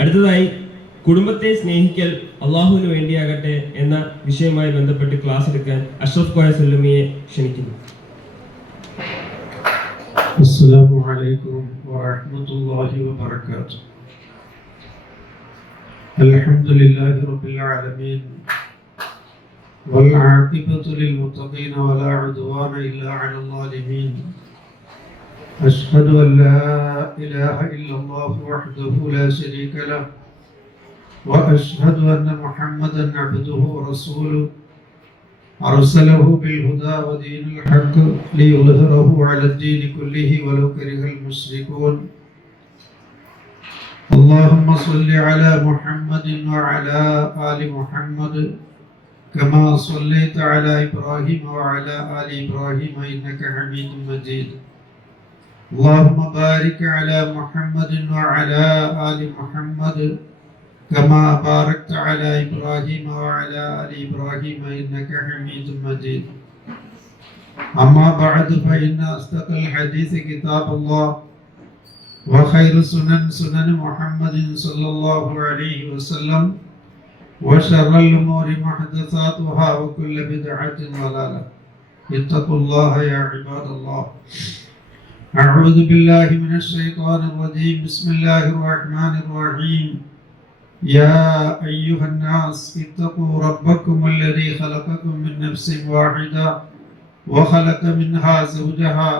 അടുത്തതായി കുടുംബത്തെ സ്നേഹിക്കൽ അള്ളാഹുവിന് വേണ്ടിയാകട്ടെ എന്ന വിഷയവുമായി ബന്ധപ്പെട്ട് ക്ലാസ് എടുക്കാൻ അഷ്റഫ് കോയ സുല്ലമിയെ ക്ഷണിക്കുന്നു. അസ്സലാമു അലൈക്കും വറഹ്മത്തുള്ളാഹി വബറകാതുഹു. അൽഹംദുലില്ലാഹി റബ്ബിൽ ആലമീൻ വൽ ആഖിബത്തു ലിൽ മുത്തഖീൻ വലാ ഉദ്വാന ഇല്ലാ അലൽ ളാലിമീൻ. അഷ്ഹദു അൻ ലാ ഇലാഹ ഇല്ലല്ലാഹു വഹ്ദഹു ലാ ശരീക ലഹു وأشهد أن محمدا عبده ورسوله أرسله بالهدى ودين الحق ليظهره على الدين كله ولو كره المشركون. اللهم صل على محمد وعلى آل محمد كما صليت على إبراهيم وعلى آل إبراهيم إنك حميد مجيد. اللهم بارك على محمد وعلى آل محمد كما باركت على إبراهيم وعلى آل إبراهيم إنك حميد مجيد. أما بعد فإن أصدق الحديث كتاب الله وخير سنن محمد صلى الله عليه وسلم وشر الأمور محدثاتها وكل بدعة ضلالة. اتقوا الله يا عباد الله. أعوذ بالله من الشيطان الرجيم. بسم الله الرحمن الرحيم. يا أيها الناس اتقوا ربكم الذي خلقكم من نفس واحدة وخلق منها زوجها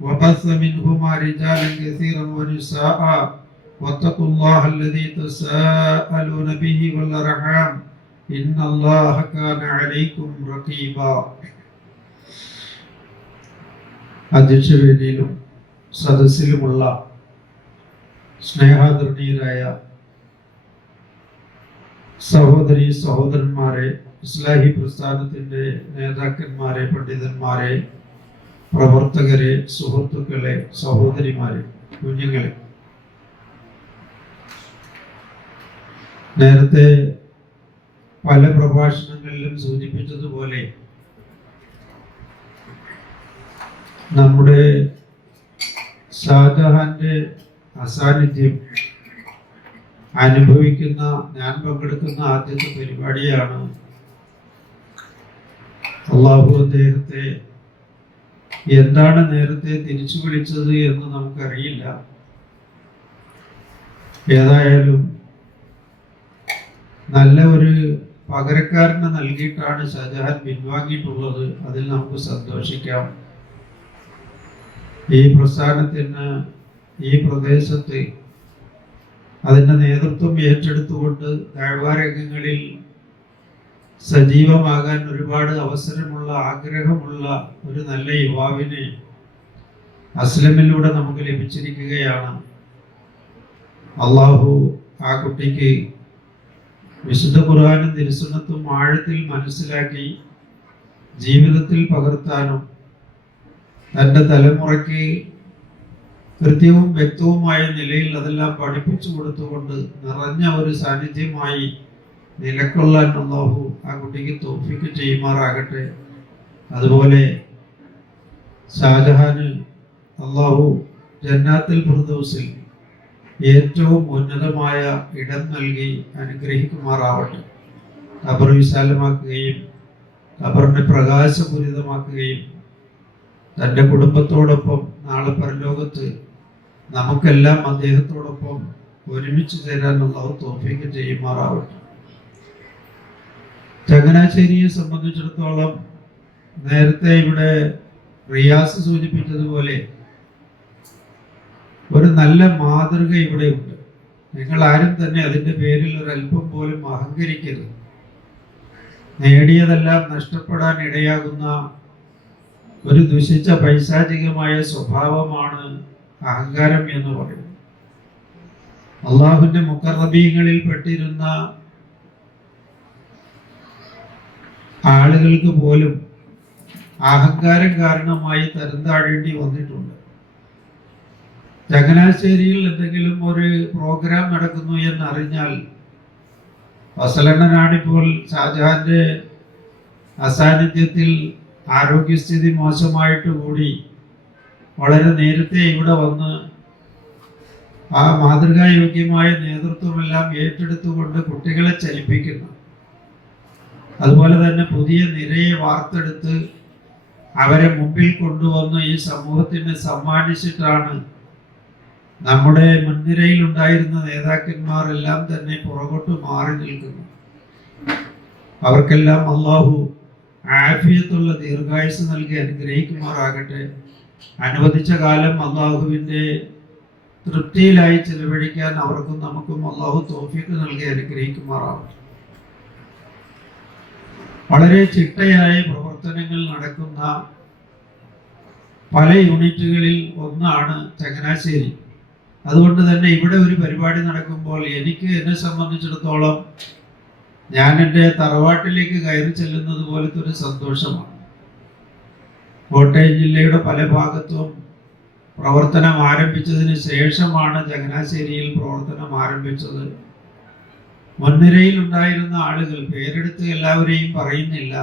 وبث منهما رجالا كثيرا ونساء واتقوا الله الذي تساءلون به والأرحام إن الله كان عليكم رقيبا. അധ്യക്ഷവേദിയിലും സദസ്സിലുമുള്ള സ്നേഹാദരണീയരായ സഹോദരി സഹോദരന്മാരെ, ഇസ്ലാഹി പ്രസ്ഥാനത്തിന്റെ നേതാക്കന്മാരെ, പണ്ഡിതന്മാരെ, പ്രവർത്തകരെ, സുഹൃത്തുക്കളെ, സഹോദരിമാരെ, കുഞ്ഞുങ്ങളെ, നേരത്തെ പല പ്രഭാഷണങ്ങളിലും സൂചിപ്പിച്ചതുപോലെ നമ്മുടെ ഷാജഹാന്റെ അസാന്നിധ്യം അനുഭവിക്കുന്ന ഞാൻ പങ്കെടുക്കുന്ന ആദ്യത്തെ പരിപാടിയാണ്. അള്ളാഹു അദ്ദേഹത്തെ എന്താണ് നേരത്തെ തിരിച്ചു വിളിച്ചത് എന്ന് നമുക്കറിയില്ല. ഏതായാലും നല്ല ഒരു പകരക്കാരനെ നൽകിയിട്ടാണ് ഷാജഹാൻ പിൻവാങ്ങിയിട്ടുള്ളത്. അതിൽ നമുക്ക് സന്തോഷിക്കാം. ഈ പ്രസ്ഥാനത്തിന് ഈ പ്രദേശത്ത് അതിൻ്റെ നേതൃത്വം ഏറ്റെടുത്തുകൊണ്ട് താഴ്വാരംഗങ്ങളിൽ സജീവമാകാൻ ഒരുപാട് അവസരമുള്ള ആഗ്രഹമുള്ള ഒരു നല്ല യുവാവിനെ അസ്ലമിലൂടെ നമുക്ക് ലഭിച്ചിരിക്കുകയാണ്. അള്ളാഹു ആ കുട്ടിക്ക് വിശുദ്ധ ഖുർആനും തിരുസുന്നത്തും ആഴത്തിൽ മനസ്സിലാക്കി ജീവിതത്തിൽ പകർത്താനും തൻ്റെ തലമുറയ്ക്ക് കൃത്യവും വ്യക്തവുമായ നിലയിൽ അതെല്ലാം പഠിപ്പിച്ചു കൊടുത്തുകൊണ്ട് നിറഞ്ഞ ഒരു സാന്നിധ്യമായി നിലകൊള്ളാൻ അല്ലാഹു ആ കുട്ടിക്ക് തൗഫീഖ് ചെയ്യുമാറാകട്ടെ. അതുപോലെ ഷാജഹാന് അല്ലാഹു ജന്നാത്തുൽ ഫിർദൗസിൽ ഏറ്റവും ഉന്നതമായ ഇടം നൽകി അനുഗ്രഹിക്കുമാറാവട്ടെ. ഖബർ വിശാലമാക്കുകയും ഖബറിനെ പ്രകാശപൂരിതമാക്കുകയും തൻ്റെ കുടുംബത്തോടൊപ്പം നാളെ പരലോകത്ത് നമുക്കെല്ലാം അദ്ദേഹത്തോടൊപ്പം ഒരുമിച്ച് ചേരാൻ അല്ലാഹു തൗഫീഖ് ചെയ്യുമാറാവട്ടെ. ചങ്ങനാശ്ശേരിയെ സംബന്ധിച്ചിടത്തോളം നേരത്തെ ഇവിടെ റിയാസ് സൂചിപ്പിച്ചതുപോലെ ഒരു നല്ല മാതൃക ഇവിടെയുണ്ട്. നിങ്ങൾ ആരും തന്നെ അതിൻ്റെ പേരിൽ ഒരല്പം പോലും അഹങ്കരിക്കരുത്. നേടിയതെല്ലാം നഷ്ടപ്പെടാൻ ഇടയാകുന്ന ഒരു ദുഷിച്ച പൈശാചികമായ സ്വഭാവമാണ് അഹങ്കാരം എന്ന് പറയുന്നത്. അള്ളാഹുവിന്റെ മുഖറബീങ്ങളിൽ പെട്ടിരുന്ന ആളുകൾക്ക് പോലും അഹങ്കാരം കാരണമായി തരം താഴേണ്ടി വന്നിട്ടുണ്ട്. ചങ്ങനാശ്ശേരിയിൽ എന്തെങ്കിലും ഒരു പ്രോഗ്രാം നടക്കുന്നു എന്നറിഞ്ഞാൽ വസലണ്ണനാണിപ്പോൾ ഷാജഹാന്റെ അസാന്നിധ്യത്തിൽ ആരോഗ്യസ്ഥിതി മോശമായിട്ട് കൂടി വളരെ നേരത്തെ ഇവിടെ വന്ന് ആ മാതൃകായോഗ്യമായ നേതൃത്വം നേതൃത്വമെല്ലാം ഏറ്റെടുത്തുകൊണ്ട് കുട്ടികളെ ചലിപ്പിക്കുന്നു. അതുപോലെ തന്നെ പുതിയ നിരയെ വാർത്തെടുത്ത് അവരെ മുമ്പിൽ കൊണ്ടുവന്ന് ഈ സമൂഹത്തിന് സമ്മാനിച്ചിട്ടാണ് നമ്മുടെ മുൻനിരയിൽ ഉണ്ടായിരുന്ന നേതാക്കന്മാരെല്ലാം തന്നെ പുറകോട്ട് മാറി നിൽക്കുന്നു. അവർക്കെല്ലാം അള്ളാഹു ആഫിയത്തുള്ള ദീർഘായുസ് നൽകി അനുഗ്രഹിക്കുമാറാകട്ടെ. അനുവദിച്ച കാലം അള്ളാഹുവിൻ്റെ തൃപ്തിയിലായി ചെലവഴിക്കാൻ അവർക്കും നമുക്കും അള്ളാഹു തൗഫീഖ് നൽകി അനുഗ്രഹിക്കുമാറാകട്ടെ. വളരെ ചിട്ടയായ പ്രവർത്തനങ്ങൾ നടക്കുന്ന പല യൂണിറ്റുകളിൽ ഒന്നാണ് ചങ്ങനാശ്ശേരി. അതുകൊണ്ട് തന്നെ ഇവിടെ ഒരു പരിപാടി നടക്കുമ്പോൾ എന്നെ സംബന്ധിച്ചിടത്തോളം ഞാൻ എൻ്റെ തറവാട്ടിലേക്ക് കയറി ചെല്ലുന്നത് പോലത്തെ ഒരു സന്തോഷമാണ്. കോട്ടയം ജില്ലയുടെ പല ഭാഗത്തും പ്രവർത്തനം ആരംഭിച്ചതിന് ശേഷമാണ് ചങ്ങനാശ്ശേരിയിൽ പ്രവർത്തനം ആരംഭിച്ചത്. മുൻനിരയിൽ ഉണ്ടായിരുന്ന ആളുകൾ, പേരെടുത്ത് എല്ലാവരെയും പറയുന്നില്ല,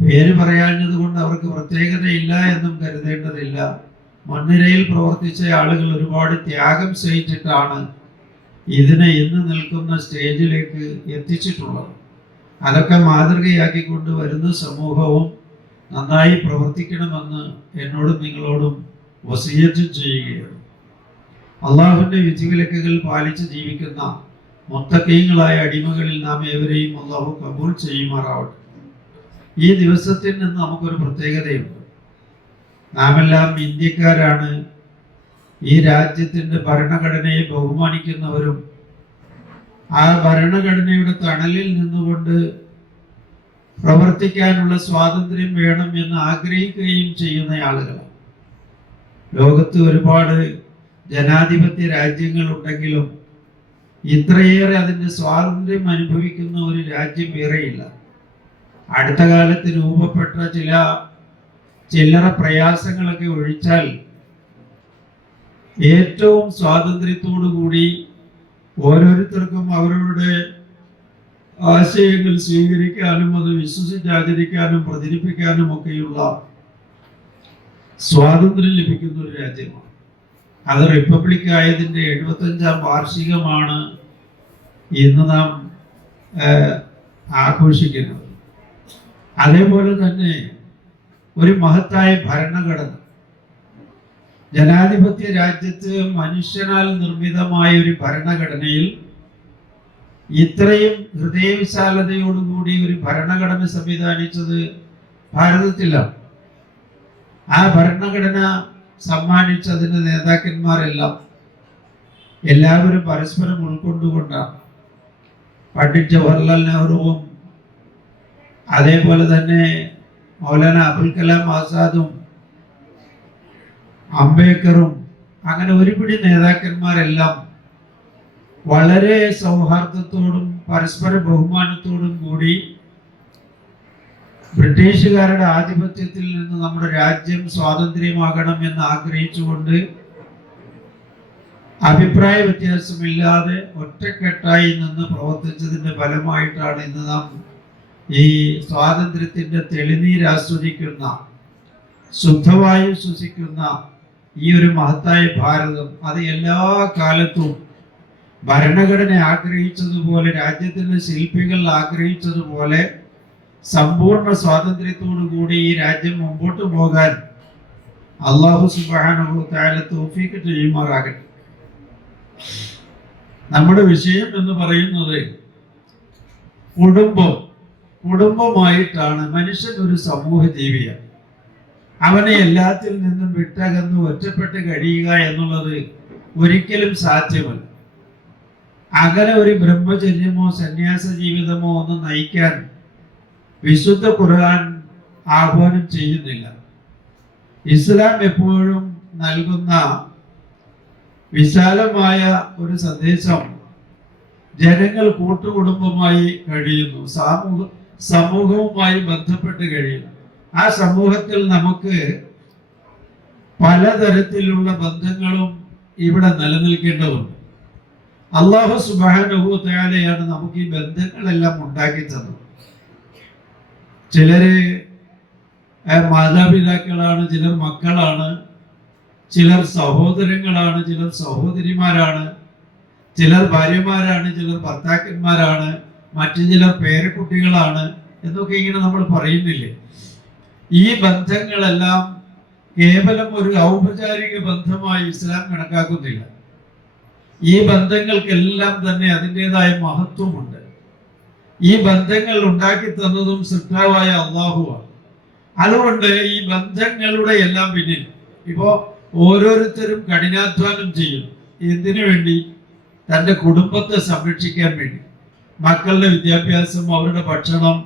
പേര് പറയാഞ്ഞത് കൊണ്ട് അവർക്ക് പ്രത്യേകതയില്ല എന്നും കരുതേണ്ടതില്ല. മുൻനിരയിൽ പ്രവർത്തിച്ച ആളുകൾ ഒരുപാട് ത്യാഗം സഹിച്ചിട്ടാണ് ഇതിനെ ഇന്ന് നിൽക്കുന്ന സ്റ്റേജിലേക്ക് എത്തിച്ചിട്ടുള്ളത്. അതൊക്കെ മാതൃകയാക്കിക്കൊണ്ട് വരുന്ന സമൂഹവും നന്നായി പ്രവർത്തിക്കണമെന്ന് എന്നോടും നിങ്ങളോടും വസിയത്ത് ചെയ്യുകയാണ്. അള്ളാഹുവിൻ്റെ വിധിവിലക്കുകൾ പാലിച്ച് ജീവിക്കുന്ന മുത്തഖീങ്ങളായ അടിമകളിൽ നാം ഏവരെയും അള്ളാഹു കബൂൽ ചെയ്യുമാറാവട്ടെ. ഈ ദിവസത്തിൽ നിന്ന് നമുക്കൊരു പ്രത്യേകതയുണ്ട്. നാമെല്ലാം ഇന്ത്യക്കാരാണ്. ഈ രാജ്യത്തിൻ്റെ ഭരണഘടനയെ ബഹുമാനിക്കുന്നവരും ആ ഭരണഘടനയുടെ തണലിൽ നിന്നുകൊണ്ട് പ്രവർത്തിക്കാനുള്ള സ്വാതന്ത്ര്യം വേണം എന്ന് ആഗ്രഹിക്കുകയും ചെയ്യുന്ന ആളുകളാണ്. ലോകത്ത് ഒരുപാട് ജനാധിപത്യ രാജ്യങ്ങളുണ്ടെങ്കിലും ഇത്രയേറെ അതിൻ്റെ സ്വാതന്ത്ര്യം അനുഭവിക്കുന്ന ഒരു രാജ്യം വേറെയില്ല. അടുത്ത കാലത്ത് രൂപപ്പെട്ട ചില്ലറ പ്രയാസങ്ങളൊക്കെ ഒഴിച്ചാൽ ഏറ്റവും സ്വാതന്ത്ര്യത്തോടു കൂടി ഓരോരുത്തർക്കും അവരുടെ ആശയങ്ങൾ സ്വീകരിക്കാനും അത് വിശ്വസിച്ചാചരിക്കാനും പ്രചരിപ്പിക്കാനും ഒക്കെയുള്ള സ്വാതന്ത്ര്യം ലഭിക്കുന്ന ഒരു രാജ്യമാണ്. അത് റിപ്പബ്ലിക് ആയതിൻ്റെ 75ാം വാർഷികമാണ് ഇന്ന് നാം ആഘോഷിക്കുന്നത്. അതേപോലെ തന്നെ ഒരു മഹത്തായ ഭരണഘടന, ജനാധിപത്യ രാജ്യത്ത് മനുഷ്യനാൽ നിർമ്മിതമായ ഒരു ഭരണഘടനയിൽ ഇത്രയും ഹൃദയവിശാലതയോടുകൂടി ഒരു ഭരണഘടന സംവിധാനിച്ചത് ഭാരതത്തിലാണ്. ആ ഭരണഘടന സമ്മാനിച്ചതിൻ്റെ നേതാക്കന്മാരെല്ലാം എല്ലാവരും പരസ്പരം ഉൾക്കൊണ്ടുകൊണ്ടാണ്. പണ്ഡിറ്റ് ജവഹർലാൽ നെഹ്റുവും അതേപോലെ തന്നെ മൗലാന അബുൽ കലാം ആസാദും അംബേദ്കറും അങ്ങനെ ഒരുപിടി നേതാക്കന്മാരെല്ലാം വളരെ സൗഹാർദ്ദത്തോടും പരസ്പര ബഹുമാനത്തോടും കൂടി ബ്രിട്ടീഷുകാരുടെ ആധിപത്യത്തിൽ നിന്ന് നമ്മുടെ രാജ്യം സ്വാതന്ത്ര്യമാകണം എന്ന് ആഗ്രഹിച്ചുകൊണ്ട് അഭിപ്രായ വ്യത്യാസമില്ലാതെ ഒറ്റക്കെട്ടായി നിന്ന് പ്രവർത്തിച്ചതിൻ്റെ ഫലമായിട്ടാണ് ഇന്ന് നാം ഈ സ്വാതന്ത്ര്യത്തിൻ്റെ തെളിനീര് ആസ്വദിക്കുന്ന, ശുദ്ധവായു ശ്വസിക്കുന്ന ഈ ഒരു മഹത്തായ ഭാരതം, അത് എല്ലാ കാലത്തും ഭരണഘടന ആഗ്രഹിച്ചതുപോലെ, രാജ്യത്തിൻ്റെ ശില്പികൾ ആഗ്രഹിച്ചതുപോലെ സമ്പൂർണ്ണ സ്വാതന്ത്ര്യത്തോടു കൂടി ഈ രാജ്യം മുമ്പോട്ട് പോകാൻ അല്ലാഹു സുബ്ഹാനഹു വ തആല തൗഫീഖ് ചെയ്യുമാറാകട്ടെ. നമ്മുടെ വിഷയം എന്ന് പറയുന്നത് കുടുംബമായിട്ടാണ്. മനുഷ്യൻ ഒരു സമൂഹ ജീവിയാണ്. അവനെ എല്ലാത്തിൽ നിന്നും വിട്ടകന്ന് ഒറ്റപ്പെട്ട് കഴിയുക എന്നുള്ളത് ഒരിക്കലും സാധ്യമല്ല. അങ്ങനെ ഒരു ബ്രഹ്മചര്യമോ സന്യാസ ജീവിതമോ ഒന്നും നയിക്കാൻ വിശുദ്ധ ഖുർആൻ ആഹ്വാനം ചെയ്യുന്നില്ല. ഇസ്ലാം എപ്പോഴും നൽകുന്ന വിശാലമായ ഒരു സന്ദേശം ജനങ്ങൾ കൂട്ടുകുടുംബമായി കഴിയുന്നു, സമൂഹവുമായി ബന്ധപ്പെട്ട് കഴിയുന്നു. ആ സമൂഹത്തിൽ നമുക്ക് പലതരത്തിലുള്ള ബന്ധങ്ങളും ഇവിടെ നിലനിൽക്കേണ്ടതുണ്ട്. അല്ലാഹു സുബ്ഹാനഹു വ തആലയാണ് നമുക്ക് ഈ ബന്ധങ്ങളെല്ലാം ഉണ്ടാക്കി തന്നത്. ചിലര് മാതാപിതാക്കളാണ്, ചിലർ മക്കളാണ്, ചിലർ സഹോദരങ്ങളാണ്, ചിലർ സഹോദരിമാരാണ്, ചിലർ ഭാര്യമാരാണ്, ചിലർ ഭർത്താക്കന്മാരാണ്, മറ്റു ചിലർ പേരക്കുട്ടികളാണ് എന്നൊക്കെ ഇങ്ങനെ നമ്മൾ പറയുന്നില്ലേ. ഈ ബന്ധങ്ങളെല്ലാം കേവലം ഒരു ഔപചാരിക ബന്ധമായി ഇസ്ലാം കണക്കാക്കുന്നില്ല. ഈ ബന്ധങ്ങൾക്കെല്ലാം തന്നെ അതിൻ്റെതായ മഹത്വമുണ്ട്. ഈ ബന്ധങ്ങൾ ഉണ്ടാക്കി തന്നതും സൃഷ്ടാവായ അള്ളാഹുവാണ്. അതുകൊണ്ട് ഈ ബന്ധങ്ങളുടെ എല്ലാം പിന്നിൽ ഇപ്പോ ഓരോരുത്തരും കഠിനാധ്വാനം ചെയ്യും. എന്തിനു വേണ്ടി? തൻ്റെ കുടുംബത്തെ സംരക്ഷിക്കാൻ വേണ്ടി. മക്കളുടെ വിദ്യാഭ്യാസം, അവരുടെ ഭക്ഷണം,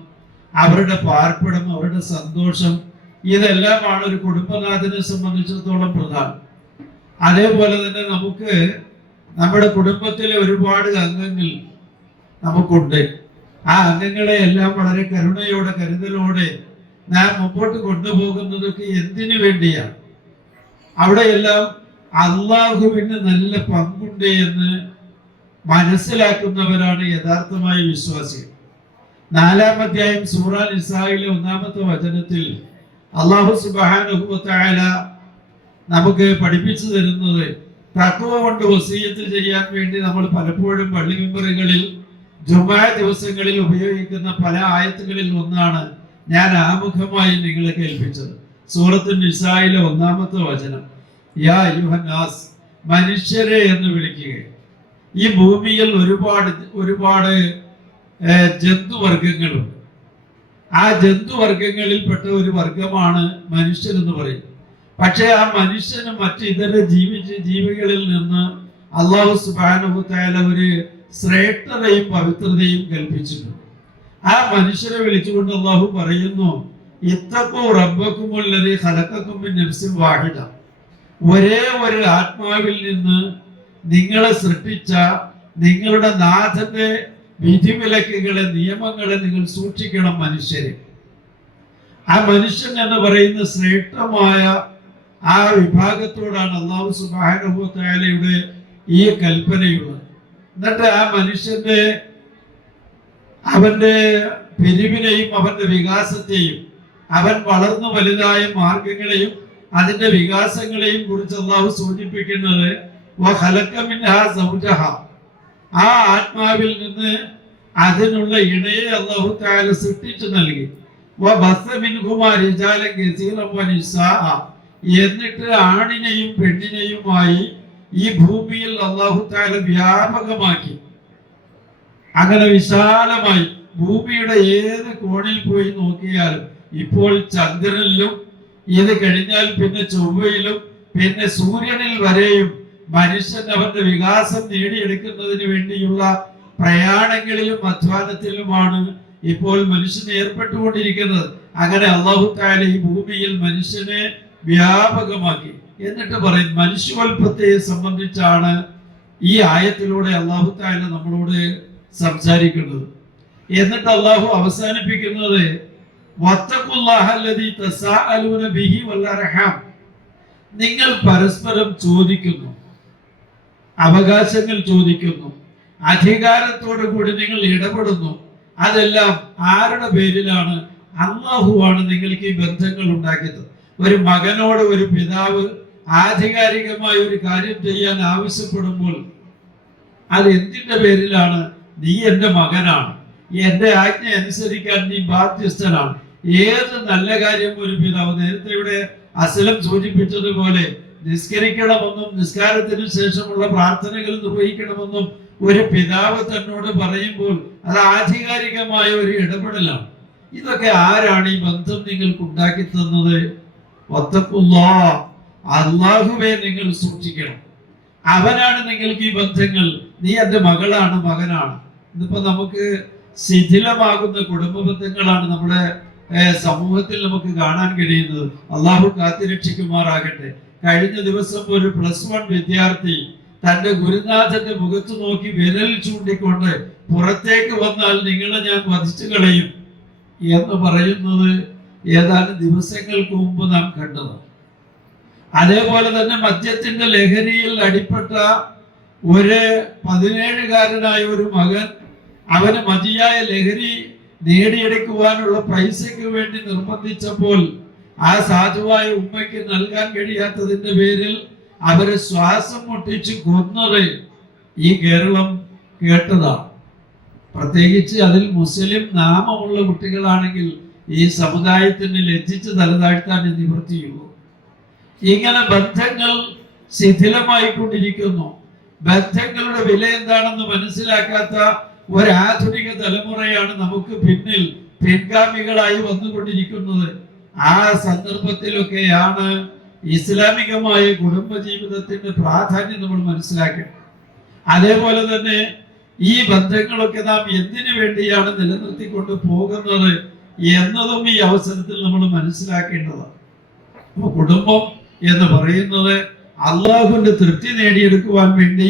അവരുടെ പാർപ്പിടം, അവരുടെ സന്തോഷം, ഇതെല്ലാമാണ് ഒരു കുടുംബനാഥനെ സംബന്ധിച്ചിടത്തോളം പ്രധാനം. അതേപോലെ തന്നെ നമുക്ക് നമ്മുടെ കുടുംബത്തിലെ ഒരുപാട് അംഗങ്ങൾ നമുക്കുണ്ട്. ആ അംഗങ്ങളെ എല്ലാം വളരെ കരുണയോടെ, കരുതലോടെ നാം മുമ്പോട്ട് കൊണ്ടുപോകുന്നതൊക്കെ എന്തിനു വേണ്ടിയാണ്? അവിടെയെല്ലാം അള്ളാഹുവിന് നല്ല പങ്കുണ്ട് എന്ന് മനസ്സിലാക്കുന്നവരാണ് യഥാർത്ഥമായ വിശ്വാസികൾ. 4-ാം അധ്യായം സൂറ നിസായിലെ 1-ാമത്തെ വചനത്തിൽ അല്ലാഹു സുബ്ഹാനഹു വ തആല നമുക്ക് പഠിപ്പിച്ചു തരുന്നത് തഖ്വ കൊണ്ട് വസിയത്ത് ചെയ്യാൻ വേണ്ടി നമ്മൾ പലപ്പോഴും പള്ളി മെമ്പറുകളിൽ ജുമാ ദിവസങ്ങളിൽ ഉപയോഗിക്കുന്ന പല ആയത്തുകളിൽ ഒന്നാണ് ഞാൻ ആമുഖമായി നിങ്ങളെ കേൾപ്പിച്ചത്. സൂറത്ത് നിസായിലെ 1-ാമത്തെ വചനം, യാ അയ്യുഹന്നാസ്, മനുഷ്യരെ എന്ന് വിളിക്കുക. ഈ ഭൂമിയിൽ ഒരുപാട് ജന്തുവർഗങ്ങളുണ്ട്. ആ ജന്തുവർഗങ്ങളിൽപ്പെട്ട ഒരു വർഗമാണ് മനുഷ്യരെന്ന് പറയുന്നത്. പക്ഷെ ആ മനുഷ്യന് മറ്റ് ഇതര ജീവികളിൽ നിന്ന് അല്ലാഹു സുബ്ഹാനഹു തആല ഒരു ശ്രേഷ്ഠതയും പവിത്രതയും കൽപ്പിച്ചിട്ടുണ്ട്. ആ മനുഷ്യരെ വിളിച്ചുകൊണ്ട് അല്ലാഹു പറയുന്നു, ഇത്തഖൂ റബ്ബക്കുമുല്ലദീ ഖലഖക്കും മിൻ നഫ്സിൻ വാഹിദ, ഒരേ ഒരു ആത്മാവിൽ നിന്ന് നിങ്ങളെ സൃഷ്ടിച്ച നിങ്ങളുടെ നാഥന്റെ വിധിവിലക്കുകളെ, നിയമങ്ങളെ നിങ്ങൾ സൂക്ഷിക്കണം മനുഷ്യരെ. ആ മനുഷ്യൻ എന്ന് പറയുന്ന ശ്രേഷ്ഠമായ ആ വിഭാഗത്തോടാണ് അല്ലാഹു സുബ്ഹാനഹു വ തആലയുടെ ഈ കൽപ്പനയുള്ളത്. എന്നിട്ട് ആ മനുഷ്യന്റെ അവന്റെ പിരിവിനെയും അവന്റെ വികാസത്തെയും അവൻ വളർന്നു വലുതായ മാർഗങ്ങളെയും അതിന്റെ വികാസങ്ങളെയും കുറിച്ച് അല്ലാഹു സൂചിപ്പിക്കുന്നത് വഖലഖ മിൻഹാ സൗജഹ, ആ ആത്മാവിൽ നിന്ന് അതിനുള്ള ഇണയെ അല്ലാഹു തആല സൃഷ്ടിച്ചു നൽകി. വബസ്സ മിൻഹുമാ റിജാലൻ കസീറൻ വനിസാഅ, എന്നിട്ട് ആണിനെയും പെണ്ണിനെയുമായി ഈ ഭൂമിയിൽ അല്ലാഹു തആല വ്യാപകമാക്കി. അങ്ങനെ വിശാലമായി ഭൂമിയുടെ ഏത് കോണിൽ പോയി നോക്കിയാലും, ഇപ്പോൾ ചന്ദ്രനിലും ഇത് കഴിഞ്ഞാൽ പിന്നെ ചൊവ്വയിലും പിന്നെ സൂര്യനിൽ വരെയും മനുഷ്യൻ അവന്റെ വികാസം നേടിയെടുക്കുന്നതിന് വേണ്ടിയുള്ള പ്രയാണങ്ങളിലും അധ്വാനത്തിലുമാണ് ഇപ്പോൾ മനുഷ്യൻ ഏർപ്പെട്ടുകൊണ്ടിരിക്കുന്നത്. അങ്ങനെ അല്ലാഹു തആല ഈ ഭൂമിയിൽ മനുഷ്യനെ വ്യാപകമാക്കി. എന്നിട്ട് പറയും, മനുഷ്യോൽപത്തിയെ സംബന്ധിച്ചാണ് ഈ ആയത്തിലൂടെ അല്ലാഹു തആല നമ്മളോട് സംസാരിക്കുന്നത്. എന്നിട്ട് അല്ലാഹു അവസാനിപ്പിക്കുന്നത് വത്തഖുല്ലാഹ അല്ലദീ തസാഅലൂന ബിഹി വൽ അർഹാം, നിങ്ങൾ പരസ്പരം ചോദിക്കുന്നു, അവകാശങ്ങൾ ചോദിക്കുന്നു, അധികാരത്തോടു കൂടി നിങ്ങൾ ഇടപെടുന്നു. അതെല്ലാം ആരുടെ പേരിലാണ്? അല്ലാഹുവാണ് നിങ്ങൾക്ക് ഈ ബന്ധങ്ങൾ ഉണ്ടാക്കിയത്. ഒരു മകനോട് ഒരു പിതാവ് ആധികാരികമായ ഒരു കാര്യം ചെയ്യാൻ ആവശ്യപ്പെടുമ്പോൾ അത് എന്തിന്റെ പേരിലാണ്? നീ എൻ്റെ മകനാണ്, എൻ്റെ ആജ്ഞ അനുസരിക്കാൻ നീ ബാധ്യസ്ഥനാണ്. ഏത് നല്ല കാര്യം ഒരു പിതാവ്, നേരത്തെ ഇവിടെ അസ്ലം സൂചിപ്പിച്ചതുപോലെ നിസ്കരിക്കണമെന്നും നിസ്കാരത്തിന് ശേഷമുള്ള പ്രാർത്ഥനകൾ നിർവഹിക്കണമെന്നും ഒരു പിതാവ് തന്നോട് പറയുമ്പോൾ അത് ആധികാരികമായ ഒരു ഇടപെടലാണ്. ഇതൊക്കെ ആരാണ് ഈ ബന്ധം നിങ്ങൾക്ക് ഉണ്ടാക്കി തന്നത്? വത്തഖുല്ലാഹ്, അല്ലാഹുവേ നിങ്ങൾ സൂക്ഷിക്കണം. അവനാണ് നിങ്ങൾക്ക് ഈ ബന്ധങ്ങൾ. നീ എൻ്റെ മകളാണ്, മകനാണ്. ഇതിപ്പോ നമുക്ക് ശിഥിലമാകുന്ന കുടുംബ ബന്ധങ്ങളാണ് നമ്മുടെ സമൂഹത്തിൽ നമുക്ക് കാണാൻ കഴിയുന്നത്. അള്ളാഹു കാത്തിരക്ഷിക്കുമാറാകട്ടെ. കഴിഞ്ഞ ദിവസം ഒരു +1 വിദ്യാർത്ഥി തന്റെ ഗുരുനാഥന്റെ മുഖത്ത് നോക്കി വിരൽ ചൂണ്ടിക്കൊണ്ട് പുറത്തേക്ക് വന്നാൽ നിങ്ങളെ ഞാൻ വധിച്ചു കളയും എന്ന് പറയുന്നത് ഏതാനും ദിവസങ്ങൾക്ക് മുമ്പ് നാം കണ്ടത്. അതേപോലെ തന്നെ മദ്യത്തിന്റെ ലഹരിയിൽ അടിപ്പെട്ട ഒരു 17കാരനായ ഒരു മകൻ, അവന് മതിയായ ലഹരി നേടിയെടുക്കുവാനുള്ള പൈസയ്ക്ക് വേണ്ടി നിർബന്ധിച്ചപ്പോൾ ആ സാധുവായ ഉമ്മയ്ക്ക് നൽകാൻ കഴിയാത്തതിന്റെ പേരിൽ അവരെ ശ്വാസം മുട്ടിച്ച് കൊന്നത് ഈ കേരളം കേട്ടതാണ്. പ്രത്യേകിച്ച് അതിൽ മുസ്ലിം നാമമുള്ള കുട്ടികളാണെങ്കിൽ ഈ സമുദായത്തിന് ലജ്ജിച്ച് തലതാഴ്ത്താൻ നിവൃത്തിയുള്ളൂ. ഇങ്ങനെ ബന്ധങ്ങൾ ശിഥിലമായിക്കൊണ്ടിരിക്കുന്നു. ബന്ധങ്ങളുടെ വില എന്താണെന്ന് മനസ്സിലാക്കാത്ത ഒരാധുനിക തലമുറയാണ് നമുക്ക് പിൻഗാമികളായി വന്നുകൊണ്ടിരിക്കുന്നത്. ആ സന്ദർഭത്തിലൊക്കെയാണ് ഇസ്ലാമികമായ കുടുംബജീവിതത്തിന്റെ പ്രാധാന്യം നമ്മൾ മനസ്സിലാക്കേണ്ടത്. അതേപോലെ തന്നെ ഈ ബന്ധങ്ങളൊക്കെ നാം എന്തിനു വേണ്ടിയാണ് നിലനിർത്തിക്കൊണ്ട് പോകുന്നത് എന്നതും ഈ അവസരത്തിൽ നമ്മൾ മനസ്സിലാക്കേണ്ടതാണ്. അപ്പൊ കുടുംബം എന്ന് പറയുന്നത് അള്ളാഹുവിന്റെ തൃപ്തി നേടിയെടുക്കുവാൻ വേണ്ടി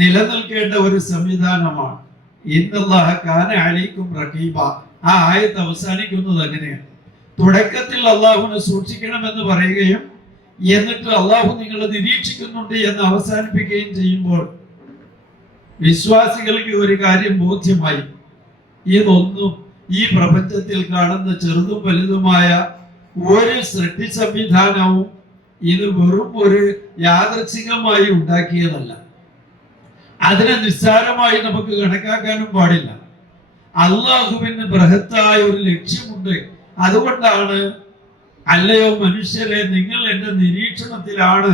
നിലനിൽക്കേണ്ട ഒരു സംവിധാനമാണ്. ഇന്നല്ലാഹ കാന അലൈക്കും റഖീബ. ആ ആയത്ത് അവസാനിക്കുന്നത് അങ്ങനെയാണ്. തുടക്കത്തിൽ അള്ളാഹുവിനെ സൂക്ഷിക്കണമെന്ന് പറയുകയും എന്നിട്ട് അള്ളാഹു നിങ്ങളെ നിരീക്ഷിക്കുന്നുണ്ട് എന്ന് അവസാനിപ്പിക്കുകയും ചെയ്യുമ്പോൾ വിശ്വാസികൾക്ക് ഒരു കാര്യം ബോധ്യമായി. ഇതൊന്നും ഈ പ്രപഞ്ചത്തിൽ കാണുന്ന ചെറുതും വലുതുമായ ഒരു സൃഷ്ടി സംവിധാനവും ഇത് വെറും ഒരു യാദൃച്ഛികമായി ഉണ്ടാക്കിയതല്ല. അതിനെ നിസ്സാരമായി നമുക്ക് കണക്കാക്കാനും പാടില്ല. അള്ളാഹുവിന് ബൃഹത്തായ ഒരു ലക്ഷ്യമുണ്ട്. അതുകൊണ്ടാണ് അല്ലയോ മനുഷ്യരെ നിങ്ങൾ എന്റെ നിരീക്ഷണത്തിലാണ്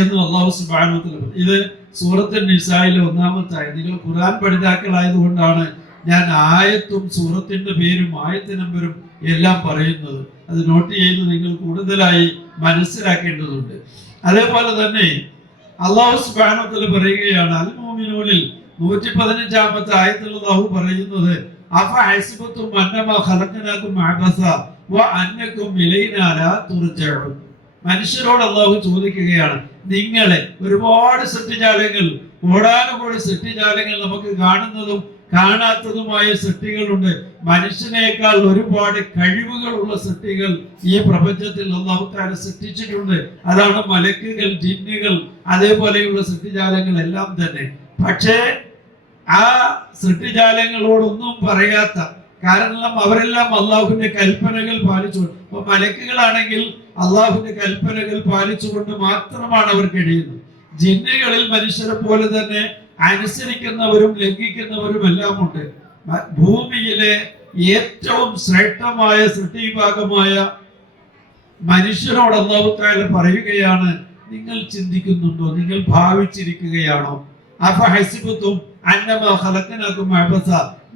എന്ന് അള്ളാഹു സുബ്ഹാനഹു വ തആല. ഇത് സൂറത്തുൻ നിസായിലെ 1-ാമത്തെ ആയത്ത്. നിങ്ങൾ ഖുർആൻ പഠിതാക്കളായതുകൊണ്ടാണ് ഞാൻ ആയത്തും സൂറത്തിന്റെ പേരും ആയത്ത് നമ്പരും എല്ലാം പറയുന്നത്. അത് നോട്ട് ചെയ്ത് നിങ്ങൾ കൂടുതലായി മനസ്സിലാക്കേണ്ടതുണ്ട്. അതേപോലെ തന്നെ അല്ലാഹു സുബ്ഹാനഹു വ തആല പറയുകയാണ് അൽ മുഅ്മിനൂനിൽ 115-ാമത്തെ ആയത്തിൽ അല്ലാഹു പറയുന്നത് അഫ ഹസിബതും അന്നമാ ഖലഖനാകും അബസ വ അന്നകും ഇലൈനാ ലാ തുർജഊൻ. മനുഷ്യരോട് അല്ലാഹു ചോദിക്കുകയാണ്, നിങ്ങളെ ഒരുപാട് സൃഷ്ടിജാലങ്ങൾ, കോടാനുകോടി സൃഷ്ടിജാലങ്ങൾ നമുക്ക് കാണുന്നതും കാണാത്തതുമായ സൃഷ്ടികളുണ്ട്. മനുഷ്യനേക്കാൾ ഒരുപാട് കഴിവുകളുള്ള സൃഷ്ടികൾ ഈ പ്രപഞ്ചത്തിൽ അല്ലാഹു തആല സൃഷ്ടിച്ചിട്ടുണ്ട്. അതാണ് മലക്കുകൾ, ജിന്നുകൾ, അതേപോലെയുള്ള സൃഷ്ടിജാലങ്ങൾ എല്ലാം തന്നെ. പക്ഷേ ആ സൃഷ്ടിജാലങ്ങളോടൊന്നും പറയാത്ത കാരണം അവരെല്ലാം അള്ളാഹുവിന്റെ കൽപ്പനകൾ പാലിച്ചു. അപ്പൊ മലക്കുകളാണെങ്കിൽ അള്ളാഹുവിന്റെ കൽപ്പനകൾ പാലിച്ചുകൊണ്ട് മാത്രമാണ് അവർ കഴിയുന്നത്. ജിന്നുകളിൽ മനുഷ്യരെ പോലെ തന്നെ അനുസരിക്കുന്നവരും ലംഘിക്കുന്നവരും എല്ലാം ഉണ്ട്. ഭൂമിയിലെ ഏറ്റവും ശ്രേഷ്ഠമായ സൃഷ്ടിവിഭാഗമായ മനുഷ്യരോട് അല്ലാഹു തആല പറയുകയാണ്, നിങ്ങൾ ചിന്തിക്കുന്നുണ്ടോ, നിങ്ങൾ ഭാവിച്ചിരിക്കുകയാണോ? അഫ ഹസിബതും അന്നമാ ഖലഖനാകും അബസ.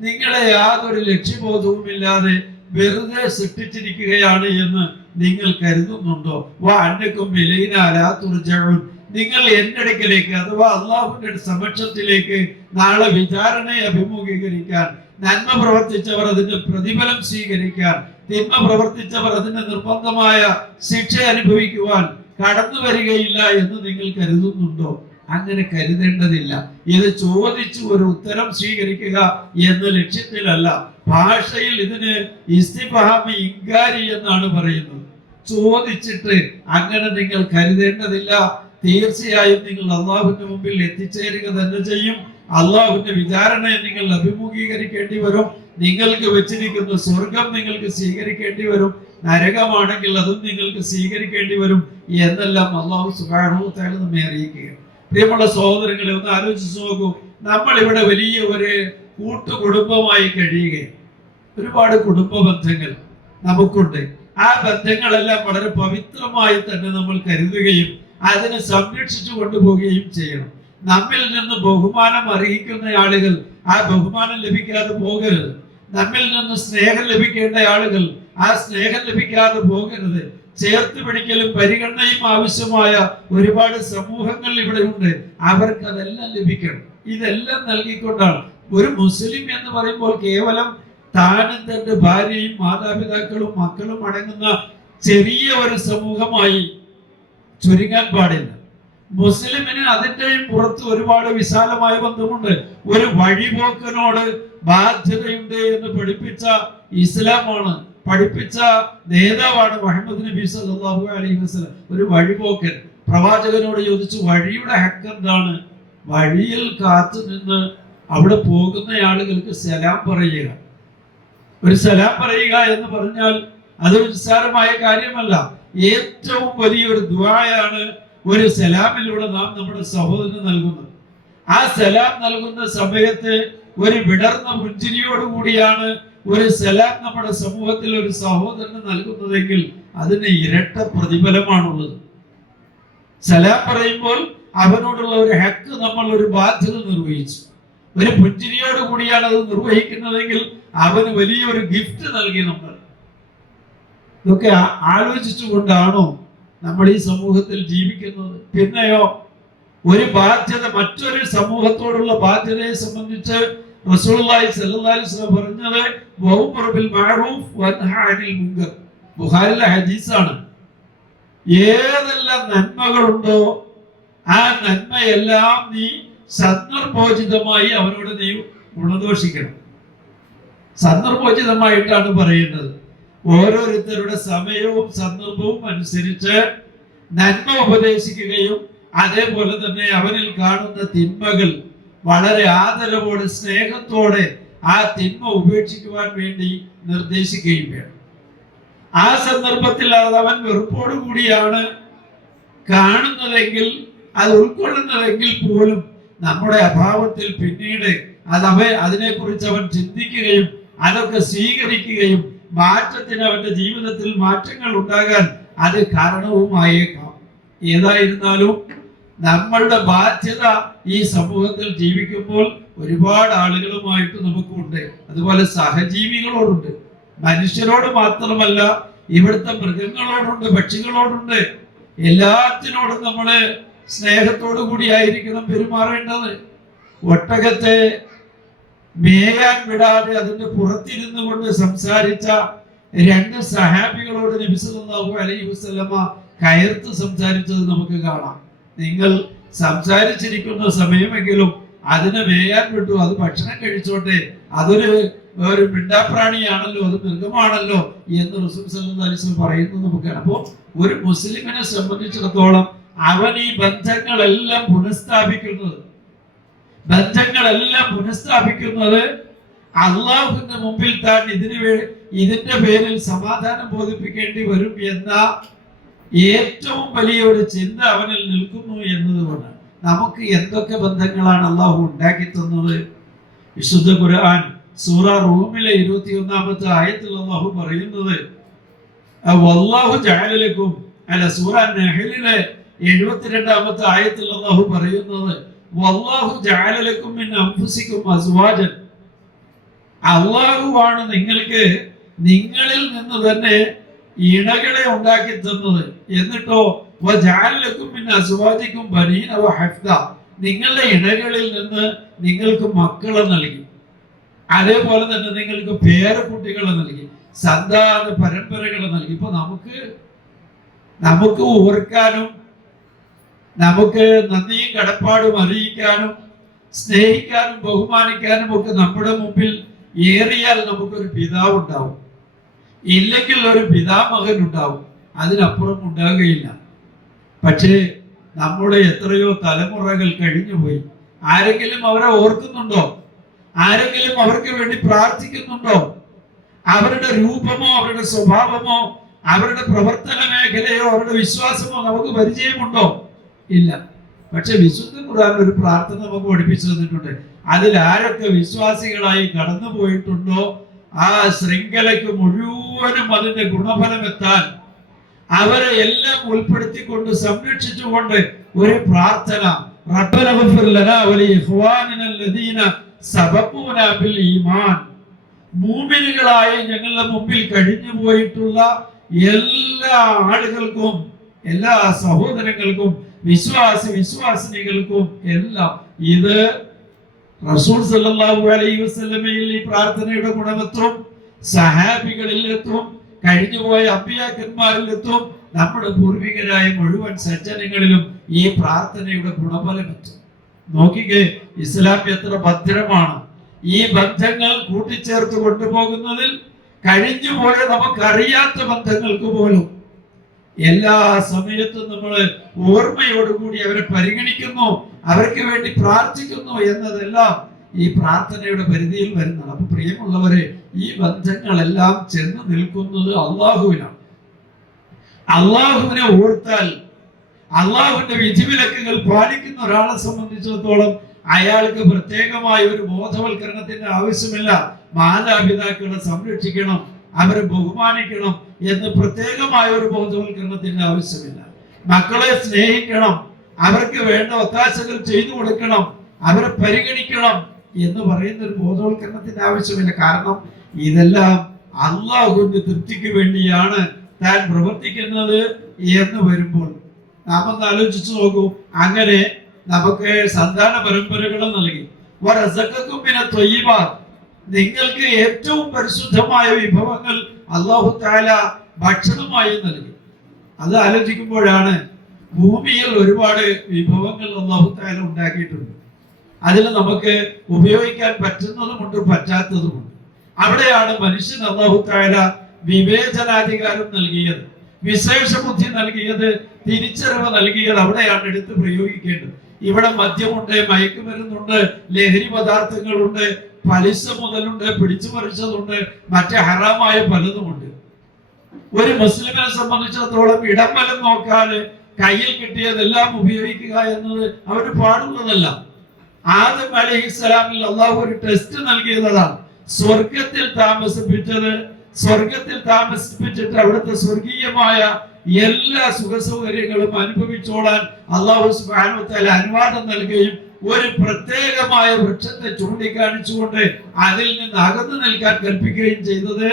നിങ്ങളെ യാതൊരു ലക്ഷ്യബോധവുമില്ലാതെ വെറുതെ സൃഷ്ടിച്ചിരിക്കുകയാണ് എന്ന് നിങ്ങൾ കരുതുന്നുണ്ടോ? വ അന്നകും ഇലൈനാ ലാ തുർജഊൻ. നിങ്ങൾ എന്റെ അടുക്കലേക്ക് അഥവാ അള്ളാഹുവിന്റെ സമക്ഷത്തിലേക്ക് നാളെ വിചാരണയെ അഭിമുഖീകരിക്കാൻ, നന്മ പ്രവർത്തിച്ചവർ അതിന്റെ പ്രതിഫലം സ്വീകരിക്കാൻ, തിന്മ പ്രവർത്തിച്ചവർ അതിന്റെ നിർബന്ധമായ ശിക്ഷ അനുഭവിക്കുവാൻ കടന്നു വരികയില്ല എന്ന് നിങ്ങൾ കരുതുന്നുണ്ടോ? അങ്ങനെ കരുതേണ്ടതില്ല. ഇത് ചോദിച്ചു ഒരു ഉത്തരം സ്വീകരിക്കുക എന്ന ലക്ഷ്യത്തിലല്ല. ഭാഷയിൽ ഇതിന് ഇസ്തിഫഹാമി ഇൻകാരി എന്നാണ് പറയുന്നത്. ചോദിച്ചിട്ട് അങ്ങനെ നിങ്ങൾ കരുതേണ്ടതില്ല. തീർച്ചയായും നിങ്ങൾ അള്ളാഹുവിന്റെ മുമ്പിൽ എത്തിച്ചേരുക തന്നെ ചെയ്യും. അള്ളാഹുവിന്റെ വിചാരണയെ നിങ്ങൾ അഭിമുഖീകരിക്കേണ്ടി വരും. നിങ്ങൾക്ക് വെച്ചിരിക്കുന്ന സ്വർഗം നിങ്ങൾക്ക് സ്വീകരിക്കേണ്ടി വരും. നരകമാണെങ്കിൽ അതും നിങ്ങൾക്ക് സ്വീകരിക്കേണ്ടി വരും എന്നെല്ലാം അല്ലാഹു സുബ്ഹാനഹു വ തആല നമ്മെ അറിയിക്കുകയാണ്. പ്രിയമുള്ള സഹോദരങ്ങളെ, ഒന്ന് ആലോചിച്ച് നോക്കൂ. നമ്മൾ ഇവിടെ വലിയ ഒരു കൂട്ടുകുടുംബമായി കഴിയുകയാണ്. ഒരുപാട് കുടുംബ ബന്ധങ്ങൾ നമുക്കുണ്ട്. ആ ബന്ധങ്ങളെല്ലാം വളരെ പവിത്രമായി തന്നെ നമ്മൾ കരുതുകയും അതിനെ സംരക്ഷിച്ചു കൊണ്ടുപോവുകയും ചെയ്യണം. നമ്മിൽ നിന്ന് ബഹുമാനം അർഹിക്കുന്ന ആളുകൾ ആ ബഹുമാനം ലഭിക്കാതെ പോകരുത്. നമ്മിൽ നിന്ന് സ്നേഹം ലഭിക്കേണ്ട ആളുകൾ ആ സ്നേഹം ലഭിക്കാതെ പോകരുത്. ചേർത്ത് പിടിക്കലും പരിഗണനയും ആവശ്യമായ ഒരുപാട് സമൂഹങ്ങൾ ഇവിടെ ഉണ്ട്. അവർക്ക് അതെല്ലാം ലഭിക്കണം. ഇതെല്ലാം നൽകിക്കൊണ്ടാണ് ഒരു മുസ്ലിം എന്ന് പറയുമ്പോൾ കേവലം താനും തന്റെ ഭാര്യയും മാതാപിതാക്കളും മക്കളും അടങ്ങുന്ന ചെറിയ ഒരു സമൂഹമായി ചുരുങ്ങാൻ പാടില്ല. മുസ്ലിമിന് അതിന്റെയും പുറത്ത് ഒരുപാട് വിശാലമായ ബന്ധമുണ്ട്. ഒരു വഴിപോക്കനോട് ബാധ്യതയുണ്ട് എന്ന് പഠിപ്പിച്ച ഇസ്ലാമാണ്, പഠിപ്പിച്ച നേതാവാണ് മുഹമ്മദ് നബി സല്ലല്ലാഹു അലൈഹി വസല്ലം. ഒരു വഴിപോക്കൻ പ്രവാചകനോട് ചോദിച്ചു, വഴിയുടെ ഹക്ക് എന്താണ്? വഴിയിൽ കാത്തു നിന്ന് അവിടെ പോകുന്ന ആളുകൾക്ക് സലാം പറയുക. ഒരു സലാം പറയുക എന്ന് പറഞ്ഞാൽ അതൊരു നിസ്സാരമായ കാര്യമല്ല. ഏറ്റവും വലിയൊരു ദുആയാണ് ഒരു സലാമിലൂടെ നാം നമ്മുടെ സഹോദരന് നൽകുന്നത്. ആ സലാം നൽകുന്ന സമയത്ത് ഒരു വിടർന്ന പുഞ്ചിരിയോടുകൂടിയാണ് ഒരു സലാം നമ്മുടെ സമൂഹത്തിൽ ഒരു സഹോദരന് നൽകുന്നതെങ്കിൽ അതിന് ഇരട്ട പ്രതിഫലമാണുള്ളത്. സലാം പറയുമ്പോൾ അവനോടുള്ള ഒരു ഹക്ക്, നമ്മൾ ഒരു ബാധ്യത നിർവഹിച്ചു. ഒരു പുഞ്ചിരിയോട് കൂടിയാണ് അത് നിർവഹിക്കുന്നതെങ്കിൽ അവന് വലിയൊരു ഗിഫ്റ്റ് നൽകി നമ്മൾ. ഇതൊക്കെ ആലോചിച്ചുകൊണ്ടാണോ നമ്മൾ ഈ സമൂഹത്തിൽ ജീവിക്കുന്നത്? പിന്നെയോ ഒരു ബാധ്യത, മറ്റൊരു സമൂഹത്തോടുള്ള ബാധ്യതയെ സംബന്ധിച്ച് റസൂലുള്ളാഹി സ്വല്ലല്ലാഹി അലൈഹി വസല്ലം പറഞ്ഞത് വഅ്മുറു ബിൽ മഅറൂഫ് വൻഹ അനിൽ മുൻകർ. ബുഖാരിയിലെ ഹദീസാണ്. ഏതെല്ലാം നന്മകളുണ്ടോ ആ നന്മയെല്ലാം നീ സന്ദർഭോചിതമായി അവനോട് നീ ഗുണദോഷിക്കണം. സന്ദർഭോചിതമായിട്ടാണ് പറയുന്നത്. ഓരോരുത്തരുടെ സമയവും സന്ദർഭവും അനുസരിച്ച് നന്മ ഉപദേശിക്കുകയും അതേപോലെ തന്നെ അവനിൽ കാണുന്ന തിന്മകൾ വളരെ ആദരവോടെ സ്നേഹത്തോടെ ആ തിന്മ ഉപേക്ഷിക്കുവാൻ വേണ്ടി നിർദ്ദേശിക്കുകയും വേണം. ആ സന്ദർഭത്തിൽ അത് അവൻ വെറുപ്പോടു കൂടിയാണ് കാണുന്നതെങ്കിൽ, അത് ഉൾക്കൊള്ളുന്നതെങ്കിൽ പോലും നമ്മുടെ അഭാവത്തിൽ പിന്നീട് അതിനെക്കുറിച്ച് അവൻ ചിന്തിക്കുകയും അതൊക്കെ സ്വീകരിക്കുകയും മാറ്റത്തിന് അവന്റെ ജീവിതത്തിൽ മാറ്റങ്ങൾ ഉണ്ടാകാൻ അത് കാരണവുമായേക്കാം. ഏതായിരുന്നാലും നമ്മളുടെ ബാധ്യത ഈ സമൂഹത്തിൽ ജീവിക്കുമ്പോൾ ഒരുപാട് ആളുകളുമായിട്ട് നമുക്കുണ്ട്. അതുപോലെ സഹജീവികളോടുണ്ട്. മനുഷ്യരോട് മാത്രമല്ല, ഇവിടുത്തെ മൃഗങ്ങളോടുണ്ട്, പക്ഷികളോടുണ്ട്. എല്ലാത്തിനോടും നമ്മള് സ്നേഹത്തോടു കൂടി ആയിരിക്കണം പെരുമാറേണ്ടത്. ഒട്ടകത്തെ മേയാൻ വിടാതെ അതിന്റെ പുറത്തിരുന്നു കൊണ്ട് സംസാരിച്ച രണ്ട് സഹാബികളോട് നബി സല്ലല്ലാഹു അലൈഹി വസല്ലമ കയർത്ത് സംസാരിച്ചത് നമുക്ക് കാണാം. നിങ്ങൾ സംസാരിച്ചിരിക്കുന്ന സമയമെങ്കിലും അതിനെ മേയാൻ വിട്ടു, അത് ഭക്ഷണം കഴിച്ചോട്ടെ, ഒരു മിണ്ടാപ്രാണിയാണല്ലോ, അത് മൃഗമാണല്ലോ എന്ന് റസൂൽ സല്ലല്ലാഹു അലൈഹി വസല്ലം പറയുന്നത് നമുക്ക് കാണാം. അപ്പോൾ ഒരു മുസ്ലിമിനെ സംബന്ധിച്ചിടത്തോളം അവൻ ഈ ബന്ധങ്ങളെല്ലാം പുനഃസ്ഥാപിക്കുന്നത് അള്ളാഹുവിന്റെ മുമ്പിൽ താൻ ഇതിന്റെ പേരിൽ സമാധാനം ബോധിപ്പിക്കേണ്ടി വരും എന്ന ഏറ്റവും വലിയ ഒരു ചിന്ത അവനിൽ നിൽക്കുന്നു എന്നതുകൊണ്ട് നമുക്ക് എന്തൊക്കെ ബന്ധങ്ങളാണ് അള്ളാഹു ഉണ്ടാക്കി തന്നത്. വിശുദ്ധ ഖുർആൻ സൂറ റൂമിലെ 21-ാമത്തെ ആയത്തിൽ അള്ളാഹു പറയുന്നത് വല്ലാഹു ജഅല ലക്കും, സൂറ നഹ്ലിലെ 72-ാമത്തെ ആയത്തിൽ അള്ളാഹു പറയുന്നത് വല്ലാഹു ജഅല ലക്കും മിൻ അൻഫുസികും അസ്വാജൻ. അള്ളാഹുവാണ് നിങ്ങൾക്ക് നിങ്ങളിൽ നിന്ന് തന്നെ ഇണകളെ ഉണ്ടാക്കി തന്നത്. എന്നിട്ടോ വജഅല ലക്കും മിൻ അസ്വാജികും ബനീന വഹഫ്ദ, നിങ്ങളുടെ ഇണകളിൽ നിന്ന് നിങ്ങൾക്ക് മക്കളെ നൽകി. അതേപോലെ തന്നെ നിങ്ങൾക്ക് പേരക്കുട്ടികളെ നൽകി, സന്താന പരമ്പരകളെ നൽകി. ഇപ്പൊ നമുക്ക് ഓർക്കാനും നമുക്ക് നന്ദിയും കടപ്പാടും അറിയിക്കാനും സ്നേഹിക്കാനും ബഹുമാനിക്കാനും ഒക്കെ നമ്മുടെ മുമ്പിൽ ഏറിയാൽ നമുക്കൊരു പിതാവ് ഉണ്ടാവും, ഇല്ലെങ്കിൽ ഒരു പിതാമകൻ ഉണ്ടാവും, അതിനപ്പുറം ഉണ്ടാകുകയില്ല. പക്ഷേ നമ്മുടെ എത്രയോ തലമുറകൾ കഴിഞ്ഞുപോയി. ആരെങ്കിലും അവരെ ഓർക്കുന്നുണ്ടോ? ആരെങ്കിലും അവർക്ക് വേണ്ടി പ്രാർത്ഥിക്കുന്നുണ്ടോ? അവരുടെ രൂപമോ അവരുടെ സ്വഭാവമോ അവരുടെ പ്രവർത്തന മേഖലയോ അവരുടെ വിശ്വാസമോ നമുക്ക് പരിചയമുണ്ടോ? ഇല്ല. പക്ഷെ വിശുദ്ധ ഖുർആൻ ഒരു പ്രാർത്ഥന നമുക്ക് പഠിപ്പിച്ചു തന്നിട്ടുണ്ട്. അതിൽ ആരൊക്കെ വിശ്വാസികളായി കടന്നു പോയിട്ടുണ്ടോ ആ ശൃംഖലയ്ക്ക് മുഴുവനും അതിന്റെ ഗുണഫലം എത്താൻ അവരെ എല്ലാം ഉൾപ്പെടുത്തിക്കൊണ്ട് സംരക്ഷിച്ചുകൊണ്ട് ഒരു പ്രാർത്ഥന, റബ്ബന ഗ്ഫിർ ലനാ വലി ഇഖ്വാനിന അല്ലദീന സബഖൂനാ ബിൽ ഈമാൻ, മുഅ്മിനുകളായ ഞങ്ങളുടെ മുമ്പിൽ കഴിഞ്ഞു പോയിട്ടുള്ള എല്ലാ ആളുകൾക്കും, എല്ലാ സഹോദരങ്ങൾക്കും, വിശ്വാസിനികൾക്കും എല്ലാം. ഇത് റസൂൽ സല്ലല്ലാഹു അലൈഹി വസല്ലമയിൽ ഈ പ്രാർത്ഥനയുടെ ഗുണമെത്തും, സഹാബികളിലെത്തും, കഴിഞ്ഞുപോയ അമ്പിയാക്കന്മാരിലെത്തും, നമ്മുടെ പൂർവികരായ മുഴുവൻ സജ്ജനങ്ങളിലും ഈ പ്രാർത്ഥനയുടെ ഗുണഫലമെത്തും. നോക്കിക്കേ, ഇസ്ലാം എത്ര ഭദ്രമാണ്. ഈ ബന്ധങ്ങൾ കൂട്ടിച്ചേർത്ത് കൊണ്ടുപോകുന്നതിൽ കഴിഞ്ഞുപോയ നമുക്കറിയാത്ത ബന്ധങ്ങൾക്ക് പോലും എല്ലാ സമയത്തും നമ്മൾ ഓർമ്മയോടുകൂടി അവരെ പരിഗണിക്കുന്നു, അവർക്ക് വേണ്ടി പ്രാർത്ഥിക്കുന്നു എന്നതെല്ലാം ഈ പ്രാർത്ഥനയുടെ പരിധിയിൽ വരുന്നതാണ്. അപ്പൊ പ്രിയമുള്ളവരെ, ഈ ബന്ധങ്ങളെല്ലാം ചെന്ന് നിൽക്കുന്നത് അള്ളാഹുവിനാണ്. അള്ളാഹുവിനെ ഓർത്താൽ, അള്ളാഹുവിന്റെ വിധിവിലക്കുകൾ പാലിക്കുന്ന ഒരാളെ സംബന്ധിച്ചിടത്തോളം അയാൾക്ക് പ്രത്യേകമായ ഒരു ബോധവൽക്കരണത്തിന്റെ ആവശ്യമില്ല. മാതാപിതാക്കളെ സംരക്ഷിക്കണം, അവരെ ബഹുമാനിക്കണം എന്ന് പ്രത്യേകമായ ഒരു ബോധവൽക്കരണത്തിന്റെ ആവശ്യമില്ല. മക്കളെ സ്നേഹിക്കണം, അവർക്ക് വേണ്ട ഒത്താശകൾ ചെയ്തു കൊടുക്കണം, അവരെ പരിഗണിക്കണം എന്ന് പറയുന്ന ഒരു ബോധവൽക്കരണത്തിന്റെ ആവശ്യമില്ല. കാരണം ഇതെല്ലാം അള്ളാഹുവിന്റെ തൃപ്തിക്ക് വേണ്ടിയാണ് താൻ പ്രവർത്തിക്കുന്നത് എന്ന് വരുമ്പോൾ നാം ഒന്ന് ആലോചിച്ചു നോക്കൂ. അങ്ങനെ നമുക്ക് സന്താന പരമ്പരകൾ നൽകി, നിങ്ങൾക്ക് ഏറ്റവും പരിശുദ്ധമായ വിഭവങ്ങൾ അല്ലാഹു തആല ഭക്ഷണമായി നൽകി. അത് ആലോചിക്കുമ്പോഴാണ് ഭൂമിയിൽ ഒരുപാട് വിഭവങ്ങൾ അല്ലാഹു തആല ഉണ്ടാക്കിയിട്ടുണ്ട്. അതിൽ നമുക്ക് ഉപയോഗിക്കാൻ പറ്റുന്നതുമുണ്ട്, പറ്റാത്തതുമുണ്ട്. അവിടെയാണ് മനുഷ്യന് അല്ലാഹു തആല വിവേചനാധികാരം നൽകിയത്, വിശേഷ ബുദ്ധി നൽകിയത്, തിരിച്ചറിവ് നൽകിയത്. അവിടെയാണ് എടുത്ത് പ്രയോഗിക്കേണ്ടത്. ഇവിടെ മദ്യമുണ്ട്, മയക്കുമരുന്നുണ്ട്, ലഹരി പദാർത്ഥങ്ങളുണ്ട്, പലിശ മുതലുണ്ട്, പിടിച്ചു പറിച്ചതുണ്ട്, മറ്റേ ഹറാമായ പലതുമുണ്ട്. ഒരു മുസ്ലിമിനെ സംബന്ധിച്ചിടത്തോളം ഇടംവലം നോക്കാതെ കയ്യിൽ കിട്ടിയതെല്ലാം ഉപയോഗിക്കുക എന്നത് അവന് പാടുള്ളതല്ല. ആദം അലൈഹിസ്സലാമിൽ അള്ളാഹു ഒരു ടെസ്റ്റ് നൽകിയതാണ്. സ്വർഗത്തിൽ താമസിപ്പിച്ചിട്ട് അവിടുത്തെ സ്വർഗീയമായ എല്ലാ സുഖസൗകര്യങ്ങളും അനുഭവിച്ചോളാൻ അല്ലാഹു സുബ്ഹാനഹു വ തആല അനുവാദം നൽകുകയും ഒരു പ്രത്യേകമായ വൃക്ഷത്തെ ചൂണ്ടിക്കാണിച്ചുകൊണ്ട് അതിൽ നിന്ന് അകന്നു നിൽക്കാൻ കൽപ്പിക്കുകയും ചെയ്തത്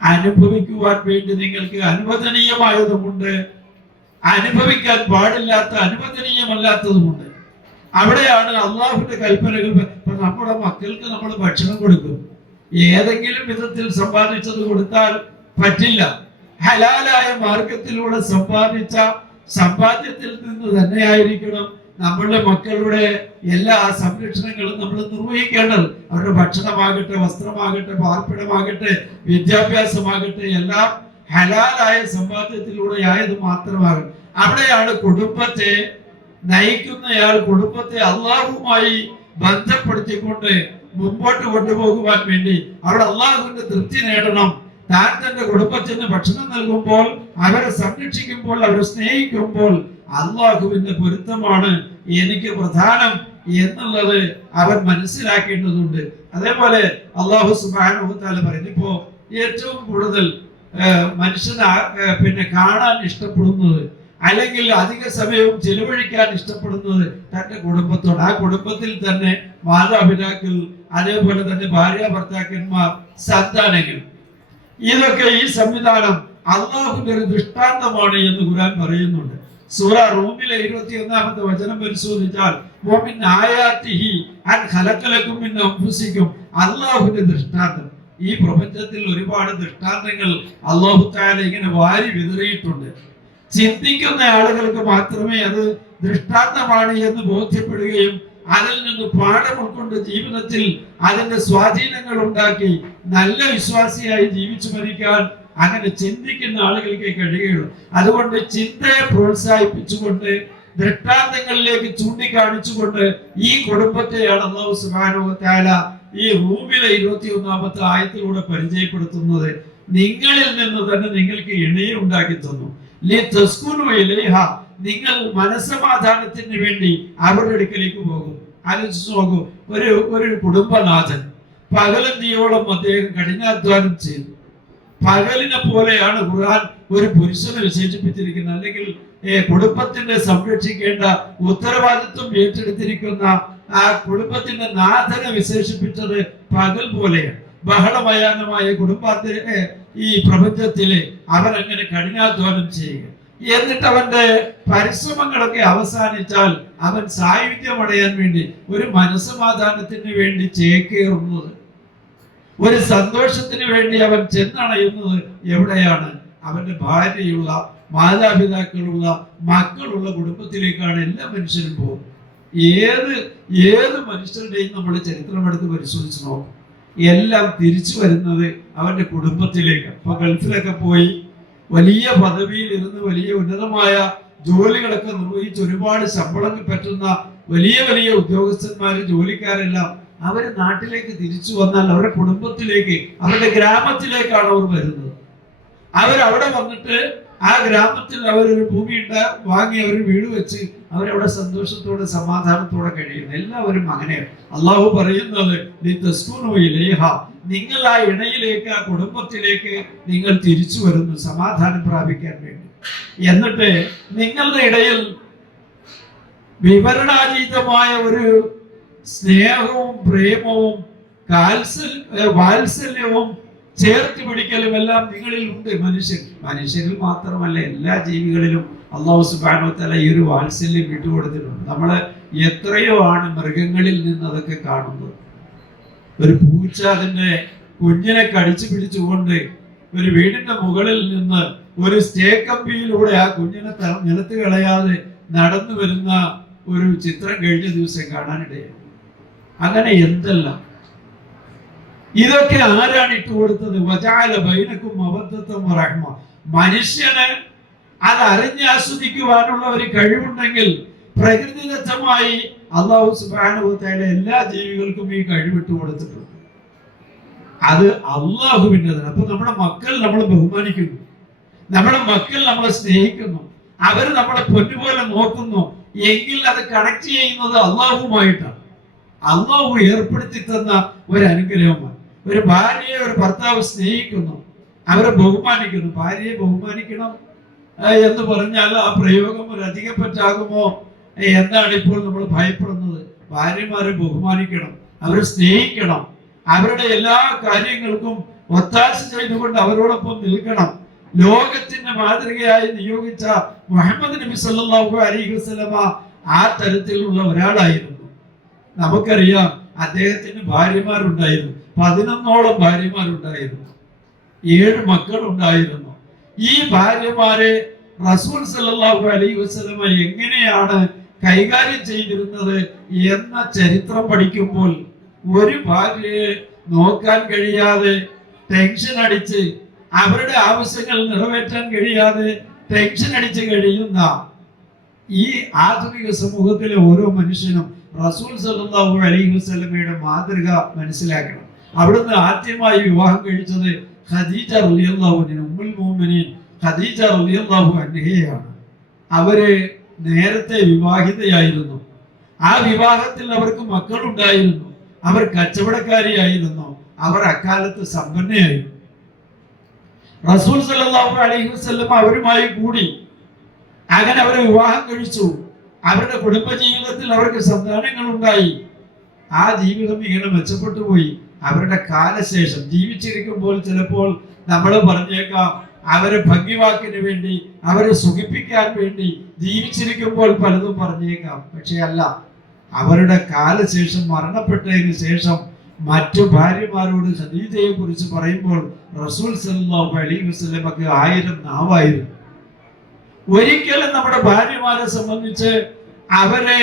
അനുഭവിക്കുവാൻ വേണ്ടി നിങ്ങൾക്ക് അനുവദനീയമായതുമുണ്ട്, അനുഭവിക്കാൻ പാടില്ലാത്ത അനുവദനീയമല്ലാത്തതുമുണ്ട്. അവിടെയാണ് അള്ളാഹുവിന്റെ കൽപ്പനകൾ. നമ്മുടെ മക്കൾക്ക് നമ്മൾ ഭക്ഷണം കൊടുക്കും, ഏതെങ്കിലും വിധത്തിൽ സമ്പാദിച്ചത് കൊടുത്താൽ പറ്റില്ല. ഹലാലായ മാർഗത്തിലൂടെ സമ്പാദിച്ച സമ്പാദ്യത്തിൽ നിന്ന് തന്നെയായിരിക്കണം നമ്മളുടെ മക്കളുടെ എല്ലാ സംരക്ഷണങ്ങളും നമ്മൾ നിർവഹിക്കേണ്ടത്. അവരുടെ ഭക്ഷണമാകട്ടെ, വസ്ത്രമാകട്ടെ, പാർപ്പിടമാകട്ടെ, വിദ്യാഭ്യാസമാകട്ടെ, എല്ലാം ഹലാലായ സമ്പാദ്യത്തിലൂടെ ആയത് മാത്രമാകും. അവിടെയാണ് കുടുംബത്തെ നയിക്കുന്നയാൾ കുടുംബത്തെ അള്ളാഹുവുമായി ബന്ധപ്പെടുത്തിക്കൊണ്ട് മുമ്പോട്ട് കൊണ്ടുപോകുവാൻ വേണ്ടി അവിടെ അള്ളാഹുവിന്റെ തൃപ്തി നേടണം. താൻ തന്റെ കുടുംബത്തിന് ഭക്ഷണം നൽകുമ്പോൾ, അവരെ സംരക്ഷിക്കുമ്പോൾ, അവരെ സ്നേഹിക്കുമ്പോൾ അള്ളാഹുവിന്റെ പൊരുത്തമാണ് എനിക്ക് പ്രധാനം എന്നുള്ളത് അവൻ മനസ്സിലാക്കേണ്ടതുണ്ട്. അതേപോലെ അല്ലാഹു സുബ്ഹാനഹു വ തആല പറയുന്നു, ഇപ്പോ ഏറ്റവും കൂടുതൽ മനുഷ്യന് കാണാൻ ഇഷ്ടപ്പെടുന്നത് അല്ലെങ്കിൽ അധിക സമയവും ചെലവഴിക്കാൻ ഇഷ്ടപ്പെടുന്നത് തന്റെ കുടുംബത്തോട്. ആ കുടുംബത്തിൽ തന്നെ മാതാപിതാക്കൾ, അതേപോലെ തന്നെ ഭാര്യ ഭർത്താക്കന്മാർ, സന്താനങ്ങൾ, ഇതൊക്കെ ഈ സംവിധാനം അള്ളാഹുവിന്റെ ഒരു ദൃഷ്ടാന്തമാണ് എന്ന് ഖുർആൻ പറയുന്നുണ്ട്. സൂറ റൂമിലെ 21-ാമത്തെ വചനം പരിശോധിച്ചാൽ അള്ളാഹുവിന്റെ ദൃഷ്ടാന്തം. ഈ പ്രപഞ്ചത്തിൽ ഒരുപാട് ദൃഷ്ടാന്തങ്ങൾ അല്ലാഹു തആല ഇങ്ങനെ വാരി വിതറിയിട്ടുണ്ട്. ചിന്തിക്കുന്ന ആളുകൾക്ക് മാത്രമേ അത് ദൃഷ്ടാന്തമാണ് എന്ന് ബോധ്യപ്പെടുകയും അതിൽ നിന്ന് പാഠം ഉൾക്കൊണ്ട് ജീവിതത്തിൽ അതിന്റെ സ്വാധീനങ്ങൾ ഉണ്ടാക്കി നല്ല വിശ്വാസിയായി ജീവിച്ചു മരിക്കാൻ അങ്ങനെ ചിന്തിക്കുന്ന ആളുകൾക്ക് കഴിയുള്ളൂ. അതുകൊണ്ട് ചിന്തയെ പ്രോത്സാഹിപ്പിച്ചുകൊണ്ട് ദൃഷ്ടാന്തങ്ങളിലേക്ക് ചൂണ്ടിക്കാണിച്ചുകൊണ്ട് ഈ കുടുംബത്തെയാണ് അല്ലാഹു സുബ്ഹാനഹു വ തആല ഈ റൂമിലെ 21-ാമത്തെ ആയത്തിലൂടെ പരിചയപ്പെടുത്തുന്നത്. നിങ്ങളിൽ നിന്ന് തന്നെ നിങ്ങൾക്ക് ഇണയെ ഉണ്ടാക്കി തന്നു. നിങ്ങൾ മനസ്സമാധാനത്തിന് വേണ്ടി അവരുടെ അടുക്കലേക്ക് പോകും. ആലോചിച്ചു നോക്കൂ, ഒരു കുടുംബനാഥൻ പകലന്തിയോളം അദ്ദേഹം കഠിനാധ്വാനം ചെയ്തു. പകലിനെ പോലെയാണ് ഖുർആൻ ഒരു പുരുഷനെ വിശേഷിപ്പിച്ചിരിക്കുന്നത്. അല്ലെങ്കിൽ കുടുംബത്തിന്റെ സംരക്ഷിക്കേണ്ട ഉത്തരവാദിത്വം ഏറ്റെടുത്തിരിക്കുന്ന ആ കുടുംബത്തിന്റെ നാഥനെ വിശേഷിപ്പിച്ചത് പകൽ പോലെയാണ്. ബഹളമയാനമായ കുടുംബത്തിലെ ഈ പ്രപഞ്ചത്തിലെ അവൻ അങ്ങനെ കഠിനാധ്വാനം ചെയ്യുക. എന്നിട്ട് അവന്റെ പരിശ്രമങ്ങളൊക്കെ അവസാനിച്ചാൽ അവൻ സായുധ്യമടയാൻ വേണ്ടി, ഒരു മനസ്സമാധാനത്തിന് വേണ്ടി ചേക്കേറുന്നത്, ഒരു സന്തോഷത്തിന് വേണ്ടി അവൻ ചെന്നണയുന്നത് എവിടെയാണ്? അവന്റെ ഭാര്യയുള്ള, മാതാപിതാക്കളുള്ള, മക്കളുള്ള കുടുംബത്തിലേക്കാണ് എല്ലാ മനുഷ്യരും പോകുന്നത്. ഏത് മനുഷ്യരുടെയും നമ്മൾ ചരിത്രം എടുത്ത് പരിശോധിച്ച് നോക്കും, എല്ലാം തിരിച്ചു വരുന്നത് അവന്റെ കുടുംബത്തിലേക്ക്. അപ്പൊ ഗൾഫിലൊക്കെ പോയി വലിയ പദവിയിൽ ഇരുന്ന് വലിയ ഉന്നതമായ ജോലികളൊക്കെ നിർവഹിച്ച് ഒരുപാട് ശമ്പളം പറ്റുന്ന വലിയ വലിയ ഉദ്യോഗസ്ഥന്മാര്, ജോലിക്കാരെല്ലാം അവര് നാട്ടിലേക്ക് തിരിച്ചു വന്നാൽ അവരുടെ കുടുംബത്തിലേക്ക്, അവരുടെ ഗ്രാമത്തിലേക്കാണ് അവർ വരുന്നത്. അവരവിടെ വന്നിട്ട് ആ ഗ്രാമത്തിൽ അവരൊരു ഭൂമി വാങ്ങി അവർ വീട് വെച്ച് അവരവിടെ സന്തോഷത്തോടെ സമാധാനത്തോടെ കഴിയുന്നു. എല്ലാവരും അങ്ങനെയാണ്. അള്ളാഹു പറയുന്നത് നിങ്ങൾ ആ ഇണയിലേക്ക്, ആ കുടുംബത്തിലേക്ക് നിങ്ങൾ തിരിച്ചു വരുന്നു സമാധാനം പ്രാപിക്കാൻ വേണ്ടി. എന്നിട്ട് നിങ്ങളുടെ ഇടയിൽ വിവരണാതീതമായ ഒരു സ്നേഹവും പ്രേമവും വാത്സല്യവും ചേർത്ത് പിടിക്കലും എല്ലാം നിങ്ങളിൽ ഉണ്ട്. മനുഷ്യരിൽ മാത്രമല്ല എല്ലാ ജീവികളിലും അല്ലാഹു സുബ്ഹാനഹു വ തആല ഈ ഒരു വാത്സല്യം വിട്ടുകൊടുത്തിട്ടുണ്ട്. നമ്മൾ എത്രയോ ആണ് മൃഗങ്ങളിൽ നിന്ന് അതൊക്കെ കാണുന്നത്. ഒരു പൂച്ച അതിന്റെ കുഞ്ഞിനെ കടിച്ചു പിടിച്ചുകൊണ്ട് ഒരു വീടിന്റെ മുകളിൽ നിന്ന് ഒരു സ്റ്റേ കമ്പിയിലൂടെ ആ കുഞ്ഞിനെ നിലത്ത് കളയാതെ നടന്നു വരുന്ന ഒരു ചിത്രം കഴിഞ്ഞ ദിവസം കാണാനിടയായി. അങ്ങനെ എന്തെല്ലാം ഇതൊക്കെ ആരാണ് ഇട്ടുകൊടുത്തത്? വജഅല ബൈനക്കും മവദ്ദത്തൻ വറഹ്മ. മനുഷ്യന് അത് അറിഞ്ഞാസ്വദിക്കുവാനുള്ള ഒരു കഴിവുണ്ടെങ്കിൽ പ്രകൃതിദത്തമായി അല്ലാഹു സുബ്ഹാനഹു വ തആല എല്ലാ ജീവികൾക്കും ഈ കഴിവിട്ട് കൊടുത്തിട്ടുണ്ട്. അത് അള്ളാഹുവിൻ്റെതാണ്. അപ്പൊ നമ്മുടെ മക്കൾ നമ്മളെ ബഹുമാനിക്കുന്നു, നമ്മുടെ മക്കൾ നമ്മളെ സ്നേഹിക്കുന്നു, അവർ നമ്മളെ പൊന്നുപോലെ നോക്കുന്നു എങ്കിൽ അത് കണക്ട് ചെയ്യുന്നത് അള്ളാഹുമായിട്ടാണ്. അള്ളാഹു ഏർപ്പെടുത്തി തന്ന ഒരു അനുഗ്രഹമാണ്. ഒരു ഭാര്യയെ ഒരു ഭർത്താവ് സ്നേഹിക്കുന്നു, അവരെ ബഹുമാനിക്കുന്നു. ഭാര്യയെ ബഹുമാനിക്കണം എന്ന് പറഞ്ഞാൽ ആ പ്രയോഗം ഒരു അധികപ്പറ്റാകുമോ എന്നാണ് ഇപ്പോൾ നമ്മൾ ഭയപ്പെടുന്നത്. ഭാര്യമാരെ ബഹുമാനിക്കണം, അവരെ സ്നേഹിക്കണം, അവരുടെ എല്ലാ കാര്യങ്ങൾക്കും ഒത്താശ ചെയ്തുകൊണ്ട് അവരോടൊപ്പം നിൽക്കണം. ലോകത്തിന്റെ മാതൃകയായി നിയോഗിച്ച മുഹമ്മദ് നബി സല്ലല്ലാഹു അലൈഹി വസല്ലമ ആ തരത്തിലുള്ള ഒരാളായിരുന്നു. നമുക്കറിയാം അദ്ദേഹത്തിന് ഭാര്യമാരുണ്ടായിരുന്നു, 11ഓളം ഭാര്യമാരുണ്ടായിരുന്നു, 7 മക്കളുണ്ടായിരുന്നു. ഈ ഭാര്യമാരെ റസൂൽ സല്ലല്ലാഹു അലൈഹി വസല്ലമ എങ്ങനെയാണ് കൈകാര്യം ചെയ്തിരുന്നത് എന്ന ചരിത്രം പഠിക്കുമ്പോൾ ഒരു ഭാര്യയെ നോക്കാൻ കഴിയാതെ ടെൻഷൻ അടിച്ച് അവരുടെ ആവശ്യങ്ങൾ നിറവേറ്റാൻ കഴിയാതെ ടെൻഷൻ അടിച്ച് കഴിയുന്ന ഈ ആധുനിക സമൂഹത്തിലെ ഓരോ മനുഷ്യനും റസൂൽ സല്ലല്ലാഹു അലൈഹി വസല്ലമയുടെ മാതൃക മനസ്സിലാക്കണം. അവിടുന്ന് ആദ്യമായി വിവാഹം കഴിച്ചത് ഖദീജ റളിയല്ലാഹു അൻഹ, ഉമ്മുൽ മുഅ്മിനീൻ ഖദീജ റളിയല്ലാഹു അൻഹയാണ്. അവര് നേരത്തെ വിവാഹിതയായിരുന്നു. ആ വിവാഹത്തിൽ അവർക്ക് മക്കളുണ്ടായിരുന്നു. അവർ കച്ചവടക്കാരിയായിരുന്നു. അവർ അക്കാലത്ത് സമ്പന്നയായിരുന്നു. റസൂൽ സല്ലല്ലാഹു അലൈഹി വസല്ലം അവരുമായി കൂടി. അങ്ങനെ അവരെ വിവാഹം കഴിച്ചു. അവരുടെ കുടുംബജീവിതത്തിൽ അവർക്ക് സന്താനങ്ങൾ ഉണ്ടായി. ആ ജീവിതം ഇങ്ങനെ മെച്ചപ്പെട്ടു പോയി. അവരുടെ കാലശേഷം ജീവിച്ചിരിക്കുമ്പോൾ ചിലപ്പോൾ നമ്മൾ പറഞ്ഞേക്കാം അവരെ ഭംഗിവാക്കിന് വേണ്ടി, അവരെ സുഖിപ്പിക്കാൻ വേണ്ടി ജീവിച്ചിരിക്കുമ്പോൾ പലതും പറഞ്ഞേക്കാം. പക്ഷെ അല്ല, അവരുടെ കാലശേഷം മരണപ്പെട്ടതിന് ശേഷം മറ്റു ഭാര്യമാരോട് ഖദീജയെ കുറിച്ച് പറയുമ്പോൾ റസൂൽ സല്ലല്ലാഹു അലൈഹി വസല്ലമക്ക് 1000 നാവായിരുന്നു. ഒരിക്കലും നമ്മുടെ ഭാര്യമാരെ സംബന്ധിച്ച് അവരെ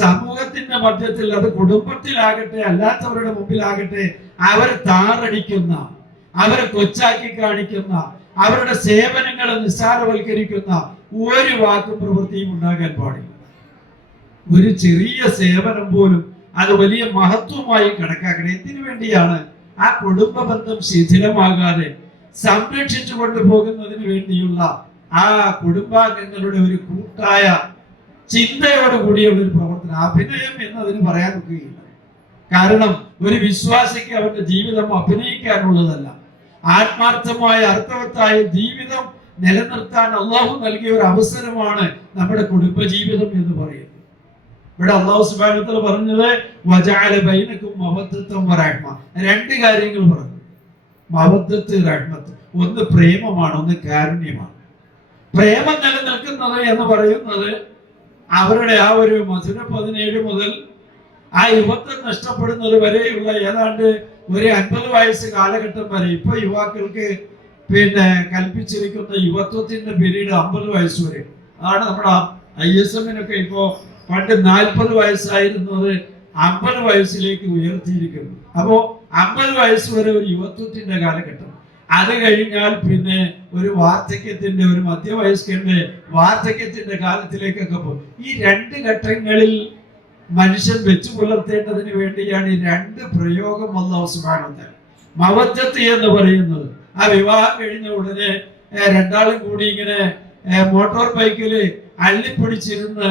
സമൂഹത്തിന്റെ മധ്യത്തിൽ, അത് കുടുംബത്തിലാകട്ടെ അല്ലാത്തവരുടെ മുമ്പിലാകട്ടെ, അവരെ താറടിക്കുന്ന, അവരെ കൊച്ചാക്കി കാണിക്കുന്ന, അവരുടെ സേവനങ്ങളെ നിസ്സാരവൽക്കരിക്കുന്ന ഒരു വാക്കും പ്രവൃത്തിയും ഉണ്ടാകാൻ പാടില്ല. ഒരു ചെറിയ സേവനം പോലും അത് വലിയ മഹത്വമായി കണക്കാക്കണം. എന്തിനു വേണ്ടിയാണ്? ആ കുടുംബ ബന്ധം ശിഥിലമാകാതെ സംരക്ഷിച്ചു കൊണ്ടുപോകുന്നതിന് വേണ്ടിയുള്ള ആ കുടുംബാംഗങ്ങളുടെ ഒരു കൂട്ടായ ചിന്തയോട് കൂടിയുള്ള ഒരു പ്രവർത്തനം. അഭിനയം എന്നതിന് പറയാൻ ഒക്കുകയില്ല. കാരണം ഒരു വിശ്വാസിക്ക് അവന്റെ ജീവിതം അഭിനയിക്കാനുള്ളതല്ല. ആത്മാർത്ഥമായ അർത്ഥവത്തായ ജീവിതം നിലനിർത്താൻ അള്ളാഹു നൽകിയ ഒരു അവസരമാണ് നമ്മുടെ കുടുംബജീവിതം എന്ന് പറയുന്നത്. ഇവിടെ അല്ലാഹു സുബ്ഹാനഹു വ തആല പറഞ്ഞത് വജഅല ബൈനക്കും മവദ്ദത്തൻ വറഹ്മ. 2 കാര്യങ്ങൾ പറഞ്ഞു. മവദ്ദത്ത്, റഹ്മത്ത്. ഒന്ന് പ്രേമമാണ്, ഒന്ന് കാരുണ്യമാണ്. പ്രേമം നിലനിൽക്കുന്നത് എന്ന് പറയുന്നത് അവരുടെ ആ ഒരു മധുര 17 മുതൽ ആ യുവത്വം നഷ്ടപ്പെടുന്നത് വരെയുള്ള ഏതാണ്ട് ഒരു 50 വയസ്സ് കാലഘട്ടം വരെ. ഇപ്പൊ യുവാക്കൾക്ക് കൽപ്പിച്ചിരിക്കുന്ന യുവത്വത്തിന്റെ പീരീഡ് 50 വയസ്സ് വരെ ആണ്. നമ്മുടെ ISM-നൊക്കെ ഇപ്പോ പണ്ട് 40 വയസ്സായിരുന്നത് 50 വയസ്സിലേക്ക് ഉയർത്തിയിരിക്കുന്നു. അപ്പോ 50 വയസ്സ് വരെ ഒരു യുവത്വത്തിന്റെ കാലഘട്ടം. അത് കഴിഞ്ഞാൽ പിന്നെ ഒരു വാർദ്ധക്യത്തിന്റെ, ഒരു മധ്യവയസ്കന്റെ വാർദ്ധക്യത്തിന്റെ കാലത്തിലേക്കൊക്കെ പോകും. ഈ 2 ഘട്ടങ്ങളിൽ മനുഷ്യൻ വെച്ചു പുലർത്തേണ്ടതിന് വേണ്ടിയാണ് ഈ 2 പ്രയോഗം അല്ലാഹു സുബ്ഹാനഹു വ തആല. മവദ്ദത്ത് എന്ന് പറയുന്നത് ആ വിവാഹം കഴിഞ്ഞ ഉടനെ രണ്ടാളും കൂടി ഇങ്ങനെ മോട്ടോർ ബൈക്കില് അള്ളിപ്പിടിച്ചിരുന്ന്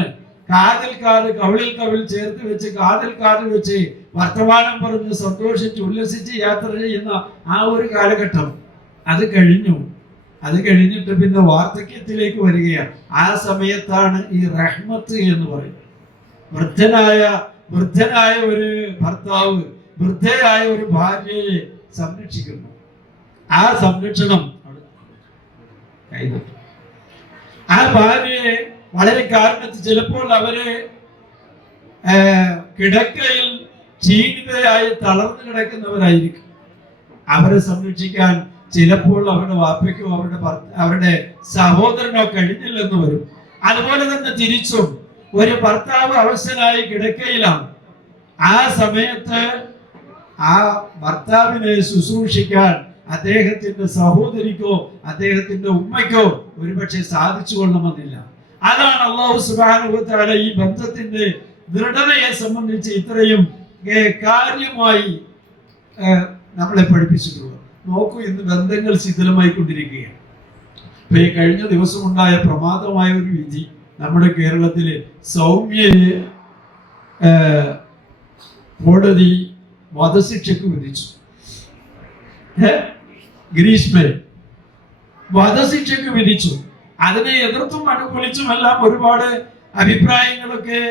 കവിളിൽ കവിൾ ചേർത്ത് വെച്ച് കാതിൽ വെച്ച് വർത്തമാനം പറഞ്ഞ് സന്തോഷിച്ച് ഉല്ലസിച്ച് യാത്ര ചെയ്യുന്ന ആ ഒരു കാലഘട്ടം അത് കഴിഞ്ഞിട്ട് പിന്നെ വാർദ്ധക്യത്തിലേക്ക് വരികയാണ്. ആ സമയത്താണ് ഈ റഹ്മത്ത് എന്ന് പറയുന്നത്. വൃദ്ധനായ ഒരു ഭർത്താവ് വൃദ്ധയായ ഒരു ഭാര്യയെ സംരക്ഷിക്കുന്നു. ആ സംരക്ഷണം ആ ഭാര്യയെ വളരെ കാരണത്തിൽ ചിലപ്പോൾ അവര് കിടക്കയിൽ ക്ഷീണിതയായി തളർന്നു കിടക്കുന്നവരായിരിക്കും. അവരെ സംരക്ഷിക്കാൻ ചിലപ്പോൾ അവരുടെ വാപ്പയ്ക്കോ അവരുടെ സഹോദരനോ കഴിഞ്ഞില്ലെന്ന് വരും. അതുപോലെ തന്നെ തിരിച്ചും ഒരു ഭർത്താവ് അവശനായി കിടക്കയിലാണ്. ആ സമയത്ത് ആ ഭർത്താവിനെ ശുശ്രൂഷിക്കാൻ അദ്ദേഹത്തിന്റെ സഹോദരിക്കോ അദ്ദേഹത്തിന്റെ ഉമ്മയ്ക്കോ ഒരുപക്ഷെ സാധിച്ചു കൊള്ളണമെന്നില്ല. അതാണ് അല്ലാഹു സുബ്ഹാനഹു വ തആല ഈ ബന്ധത്തിന്റെ ദൃഢതയെ സംബന്ധിച്ച് ഇത്രയും കാര്യമായി നമ്മളെ പഠിപ്പിച്ചിട്ടുള്ളത്. നോക്കൂ, ഇന്ന് ബന്ധങ്ങൾ ശിഥിലമായി കൊണ്ടിരിക്കുകയാണ്. ഇപ്പൊ ഈ കഴിഞ്ഞ ദിവസം ഉണ്ടായ പ്രമാദമായ ഒരു വിധി നമ്മുടെ കേരളത്തിലെ സൗമ്യയെ കോടതി വധശിക്ഷയ്ക്ക് വിധിച്ചു. ഗ്രീഷ്മയെ വധശിക്ഷയ്ക്ക് വിധിച്ചു. അതിനെ എതിർത്തും അനുകൂലിച്ചും എല്ലാം ഒരുപാട് അഭിപ്രായങ്ങളൊക്കെ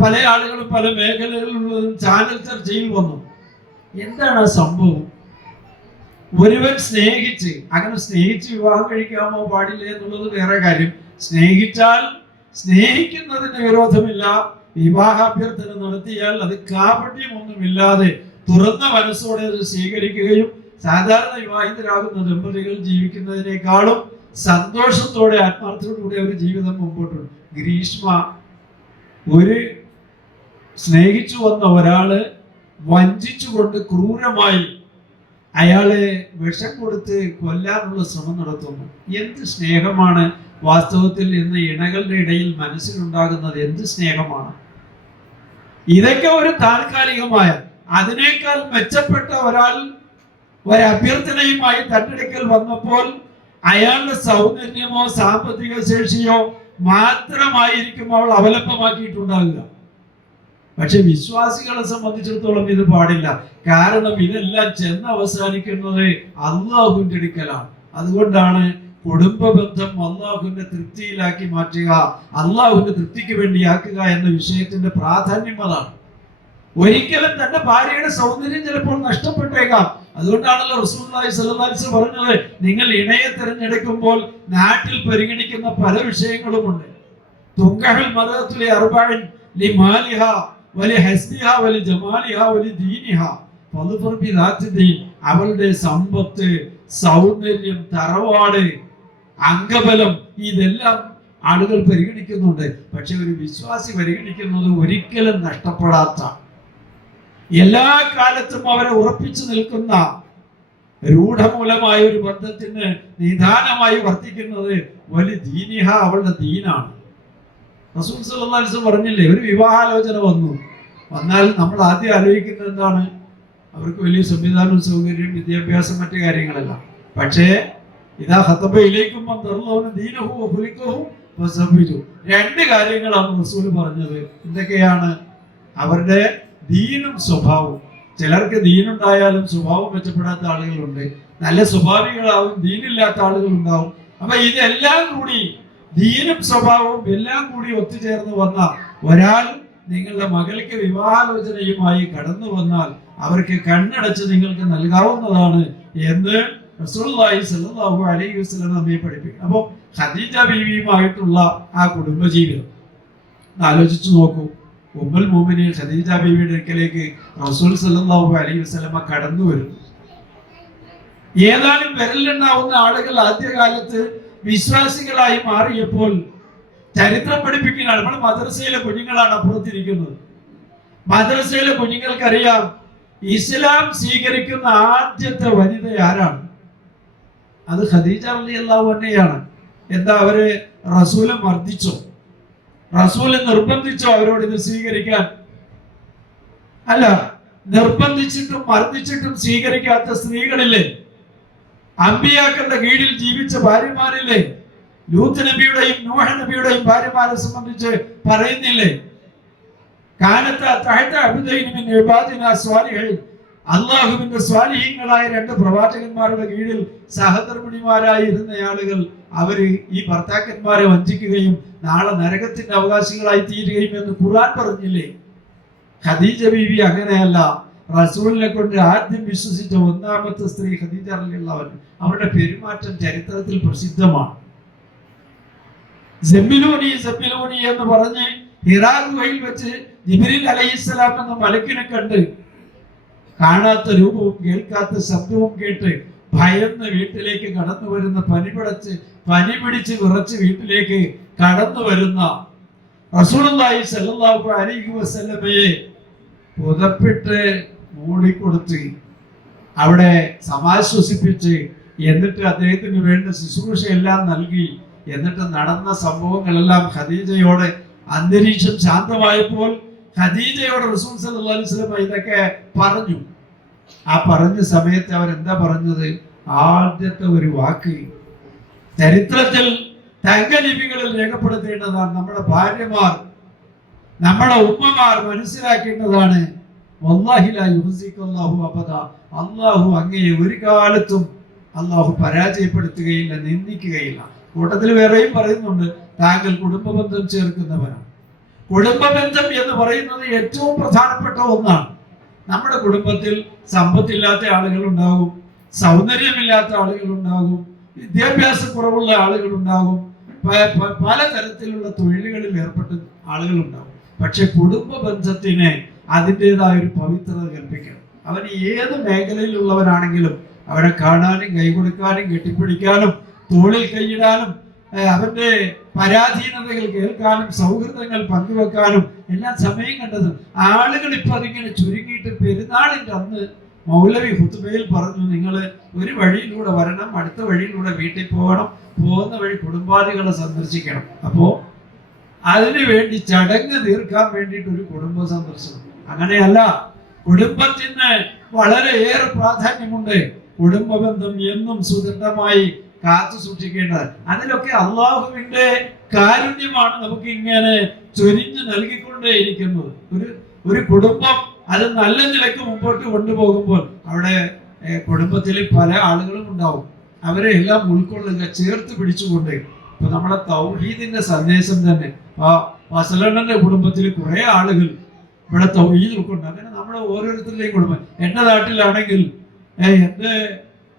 പല ആളുകളും പല മേഖലകളിലുള്ളതും ചാനൽ ചർച്ചയിൽ വന്നു. എന്താണ് ആ സംഭവം? ഒരുവൻ സ്നേഹിച്ച്, അങ്ങനെ സ്നേഹിച്ച് വിവാഹം കഴിക്കാമോ പാടില്ല എന്നുള്ളത് വേറെ കാര്യം. സ്നേഹിച്ചാൽ സ്നേഹിക്കുന്നതിന് വിരോധമില്ല. വിവാഹാഭ്യർത്ഥന നടത്തിയാൽ അത് കാപട്യമൊന്നുമില്ലാതെ തുറന്ന മനസ്സോടെ അത് സ്വീകരിക്കുകയും സാധാരണ വിവാഹിതരാകുന്ന ദമ്പതികൾ ജീവിക്കുന്നതിനേക്കാളും സന്തോഷത്തോടെ ആത്മാർത്ഥത്തോടെ ഒരു ജീവിതം മുമ്പോട്ടുണ്ട്. ഗ്രീഷ്മ ഒരു സ്നേഹിച്ചു വന്ന ഒരാള് വഞ്ചിച്ചുകൊണ്ട് ക്രൂരമായി അയാളെ വിഷം കൊടുത്ത് കൊല്ലാനുള്ള ശ്രമം നടത്തുന്നു. എന്ത് സ്നേഹമാണ് വാസ്തവത്തിൽ ഇന്ന് ഇണകളുടെ ഇടയിൽ മനസ്സിലുണ്ടാകുന്നത്? എന്ത് സ്നേഹമാണ്! ഇതൊക്കെ ഒരു താൽക്കാലികമായ, അതിനേക്കാൾ മെച്ചപ്പെട്ട ഒരഭ്യർത്ഥനയുമായി തന്നെടുക്കൽ വന്നപ്പോൾ അയാളുടെ സൗന്ദര്യമോ സാമ്പത്തിക ശേഷിയോ മാത്രമായിരിക്കും അവൾ അവലംബമാക്കിയിട്ടുണ്ടാകുക. പക്ഷെ വിശ്വാസികളെ സംബന്ധിച്ചിടത്തോളം ഇത് പാടില്ല. കാരണം ഇതെല്ലാം ചെന്ന് അവസാനിക്കുന്നത് അള്ളാഹുവിന്റെ അടുക്കലാണ്. അതുകൊണ്ടാണ് കുടുംബ ബന്ധം അള്ളാഹുവിന്റെ തൃപ്തിയിലാക്കി മാറ്റുക, അള്ളാഹുവിന്റെ തൃപ്തിക്ക് വേണ്ടിയാക്കുക എന്ന വിഷയത്തിന്റെ പ്രാധാന്യം അതാണ്. ഒരിക്കലും തന്റെ ഭാര്യയുടെ സൗന്ദര്യം ചിലപ്പോൾ നഷ്ടപ്പെട്ടേക്കാം. അതുകൊണ്ടാണല്ലോ റസൂലുള്ളാഹി സ്വല്ലല്ലാഹു അലൈഹി വസല്ലം പറഞ്ഞത്, നിങ്ങൾ ഇണയെ തിരഞ്ഞെടുക്കുമ്പോൾ നാട്ടിൽ പരിഗണിക്കുന്ന പല വിഷയങ്ങളുമുണ്ട്. തുങ്കഹുൽ മർഅതു ലിഅർബഇൻ ലിമാലിഹാ വലിഹസ്നിഹാ വലിജമാലിഹാ വലിദീനിഹാ ഫദ്ഫർ ബിദാത്തി ദീൻ. അവളുടെ സമ്പത്ത്, സൗന്ദര്യം, തറവാട്, അംഗബലം ഇതെല്ലാം ആളുകൾ പരിഗണിക്കുന്നുണ്ട്. പക്ഷെ ഒരു വിശ്വാസി പരിഗണിക്കുന്നത് ഒരിക്കലും നഷ്ടപ്പെടാത്ത, എല്ലാ കാലത്തും അവരെ ഉറപ്പിച്ചു നിൽക്കുന്ന, രൂഢമൂലമായ ഒരു ബന്ധത്തിന് നിദാനമായി വർത്തിക്കുന്നത് വലിയ ദീനിഹ, അവളുടെ ദീനാണ്. റസൂൽ സല്ലല്ലാഹു അലൈഹി വസല്ലം പറഞ്ഞില്ലേ, ഒരു വിവാഹാലോചന വന്നാൽ നമ്മൾ ആദ്യം ആലോചിക്കുന്നത് എന്താണ്? അവർക്ക് വലിയ സംവിധാനവും സൗകര്യവും വിദ്യാഭ്യാസം മറ്റു കാര്യങ്ങളല്ല. പക്ഷേ ഇതാ ഖതബയിലേക്കും രണ്ട് കാര്യങ്ങളാണ് റസൂൽ പറഞ്ഞത്. എന്തൊക്കെയാണ്? അവരുടെ ദീനും സ്വഭാവവും. ചിലർക്ക് ദീനുണ്ടായാലും സ്വഭാവം മെച്ചപ്പെടാത്ത ആളുകളുണ്ട്, നല്ല സ്വഭാവികളാവും, ദീനില്ലാത്ത ആളുകൾ ഉണ്ടാവും. അപ്പൊ ഇതെല്ലാം കൂടി, ദീനും സ്വഭാവവും എല്ലാം കൂടി ഒത്തുചേർന്ന് വന്ന ഒരാൾ നിങ്ങളുടെ മകൾക്ക് വിവാഹാലോചനയുമായി കടന്നു വന്നാൽ അവർക്ക് കണ്ണടച്ച് നിങ്ങൾക്ക് നൽകാവുന്നതാണ് എന്ന് റസൂലുള്ളാഹി സ്വല്ലല്ലാഹു അലൈഹി വസല്ലം നമ്മെ പഠിപ്പിക്കും. അപ്പോൾ ഖദീജ ബീവിയുമായിട്ടുള്ള ആ കുടുംബജീവിതം ആലോചിച്ചു നോക്കൂ. ഉമ്മുൽ മുഅ്മിനീൻ ഖദീജ ബീവിയുടെ അടുക്കലേക്ക് റസൂൽ സ്വല്ലല്ലാഹു അലൈഹി വസല്ലം കടന്നു വരുന്നു. ഏതാനും വിരലിലുണ്ടാവുന്ന ആളുകൾ ആദ്യകാലത്ത് വിശ്വാസികളായി മാറിയപ്പോൾ ചരിത്രം പഠിപ്പിക്കുകയാണ്. നമ്മുടെ മദ്രസയിലെ കുഞ്ഞുങ്ങളാണ് അപ്പുറത്തിരിക്കുന്നത്. മദ്രസയിലെ കുഞ്ഞുങ്ങൾക്കറിയാം ഇസ്ലാം സ്വീകരിക്കുന്ന ആദ്യത്തെ വനിത ആരാണ്? അത് ഖദീജ റളിയല്ലാഹു അൻഹയാണ്. എന്താ, അവര് റസൂല് മർദ്ദിച്ചോ? റസൂല് നിർബന്ധിച്ചോ അവരോട് ഇത് സ്വീകരിക്കാൻ? അല്ല, നിർബന്ധിച്ചിട്ടും മർദ്ദിച്ചിട്ടും സ്വീകരിക്കാത്ത സ്ത്രീകളില്ലേ? അമ്പിയാക്കളുടെ കീഴിൽ ജീവിച്ച ഭാര്യമാരില്ലേ? ലൂത്ത് നബിയുടെയും നൂഹ് നബിയുടെയും ഭാര്യമാരെ സംബന്ധിച്ച് പറയുന്നില്ലേ? അള്ളാഹുവിന്റെ സ്വാലിഹീങ്ങളായ 2 പ്രവാചകന്മാരുടെ കീഴിൽ സഹധർമ്മിണിമാരായിരുന്ന ആളുകൾ അവര് ഈ ഭർത്താക്കന്മാരെ വഞ്ചിക്കുകയും നാളെ നരകത്തിന്റെ അവകാശികളായി തീരുകയും എന്ന് ഖുർആൻ പറഞ്ഞില്ലേ? ഖദീജ ബീവി അങ്ങനെയല്ല. റസൂലിനെ കൊണ്ട് ആദ്യം വിശ്വസിച്ച 1ാമത്തെ സ്ത്രീ ഖദീജ റളിയല്ലാഹു അൻഹ. അവരുടെ പെരുമാറ്റം ചരിത്രത്തിൽ പ്രസിദ്ധമാണ്. സെമ്മിലൂനി എന്ന് പറഞ്ഞ് ഹിറാ ഗുഹയിൽ വെച്ച് ജിബ്രീൽ അലൈഹിസ്സലാം എന്ന മലക്കിനെ കണ്ട് കാണാത്ത രൂപവും കേൾക്കാത്ത ശബ്ദവും കേട്ട് ഭയന്ന് വീട്ടിലേക്ക് കടന്നു വരുന്ന പനി പിടിച്ച് വിറച്ച് വീട്ടിലേക്ക് കടന്നു വരുന്ന റസൂലുള്ളാഹി സ്വല്ലല്ലാഹു അലൈഹി വസല്ലമയെ പുതപ്പിട്ട് മൂടിക്കൊടുത്ത് അവിടെ സമാശ്വസിപ്പിച്ച് എന്നിട്ട് അദ്ദേഹത്തിന് വേണ്ട ശുശ്രൂഷ എല്ലാം നൽകി എന്നിട്ട് നടന്ന സംഭവങ്ങളെല്ലാം ഖദീജയോട് അന്തരീക്ഷം ശാന്തമായപ്പോൾ ഖദീജയോട് റസൂൽ സല്ലല്ലാഹു അലൈഹി വസല്ലം ഇതൊക്കെ പറഞ്ഞു. ആ പറഞ്ഞ സമയത്ത് അവരെന്താ പറഞ്ഞത്? ആദ്യത്തെ ഒരു വാക്ക് ചരിത്രത്തിൽ തങ്കലിപികളിൽ രേഖപ്പെടുത്തേണ്ടതാണ്. നമ്മുടെ ഭാര്യമാർ, നമ്മുടെ ഉമ്മമാർ മനസ്സിലാക്കേണ്ടതാണ്. വല്ലാഹി ലാ യുഹ്സികല്ലാഹു അബദാ. അല്ലാഹു അങ്ങയെ ഒരു കാലത്തും അല്ലാഹു പരാജയപ്പെടുത്തുകയില്ല, നിന്ദിക്കുകയില്ല. കൂട്ടത്തിൽ വേറെയും പറയുന്നുണ്ട്, താങ്കൾ കുടുംബബന്ധം ചേർക്കുന്നവരാണ്. കുടുംബബന്ധം എന്ന് പറയുന്നത് ഏറ്റവും പ്രധാനപ്പെട്ട ഒന്നാണ്. നമ്മുടെ കുടുംബത്തിൽ സമ്പത്തില്ലാത്ത ആളുകൾ ഉണ്ടാകും, സൗന്ദര്യമില്ലാത്ത ആളുകൾ ഉണ്ടാകും, വിദ്യാഭ്യാസ കുറവുള്ള ആളുകൾ ഉണ്ടാകും, പലതരത്തിലുള്ള തൊഴിലുകളിൽ ഏർപ്പെട്ട ആളുകൾ ഉണ്ടാകും. പക്ഷെ കുടുംബ ബന്ധത്തിന് അതിൻ്റെതായ ഒരു പവിത്രത കൽപ്പിക്കണം. അവൻ ഏത് മേഖലയിലുള്ളവരാണെങ്കിലും അവരെ കാണാനും കൈകൊടുക്കാനും കെട്ടിപ്പിടിക്കാനും തോളിൽ കൈയിടാനും അവന്റെ പരാധീനതകൾ കേൾക്കാനും സൗഹൃദങ്ങൾ പങ്കുവെക്കാനും എല്ലാം സമയം കണ്ടത്. ആളുകൾ ഇപ്പൊ അതിങ്ങനെ ചുരുങ്ങിയിട്ട് പെരുന്നാളിന്റെ അന്ന് മൗലവി ഹുതുബയിൽ പറഞ്ഞു, നിങ്ങൾ ഒരു വഴിയിലൂടെ വരണം, അടുത്ത വഴിയിലൂടെ വീട്ടിൽ പോകണം, പോകുന്ന വഴി കുടുംബാദികളെ സന്ദർശിക്കണം. അപ്പോ അതിനു വേണ്ടി ചടങ്ങ് തീർക്കാൻ വേണ്ടിയിട്ട് ഒരു കുടുംബ സന്ദർശനം. അങ്ങനെയല്ല, കുടുംബത്തിന് വളരെയേറെ പ്രാധാന്യമുണ്ട്. കുടുംബ ബന്ധം എന്നും സുദൃഢമായി കാത്തു സൂക്ഷിക്കേണ്ടത്. അതിലൊക്കെ അള്ളാഹുവിന്റെ കാരുണ്യമാണ് നമുക്ക് ഇങ്ങനെ ചൊരിഞ്ഞു നൽകിക്കൊണ്ടേയിരിക്കുന്നത്. ഒരു കുടുംബം അത് നല്ല നിലയ്ക്ക് മുമ്പോട്ട് കൊണ്ടുപോകുമ്പോൾ അവിടെ കുടുംബത്തിൽ പല ആളുകളും ഉണ്ടാവും. അവരെ എല്ലാം ഉൾക്കൊള്ളുക, ചേർത്ത് പിടിച്ചുകൊണ്ട്. ഇപ്പൊ നമ്മുടെ തൗഹീദിന്റെ സന്ദേശം തന്നെ വസലണ്ണന്റെ കുടുംബത്തിൽ കുറെ ആളുകൾ ഇവിടെ തൗഹീദ് ഉൾക്കൊണ്ട്. അങ്ങനെ നമ്മുടെ ഓരോരുത്തരുടെയും കുടുംബം. എന്റെ നാട്ടിലാണെങ്കിൽ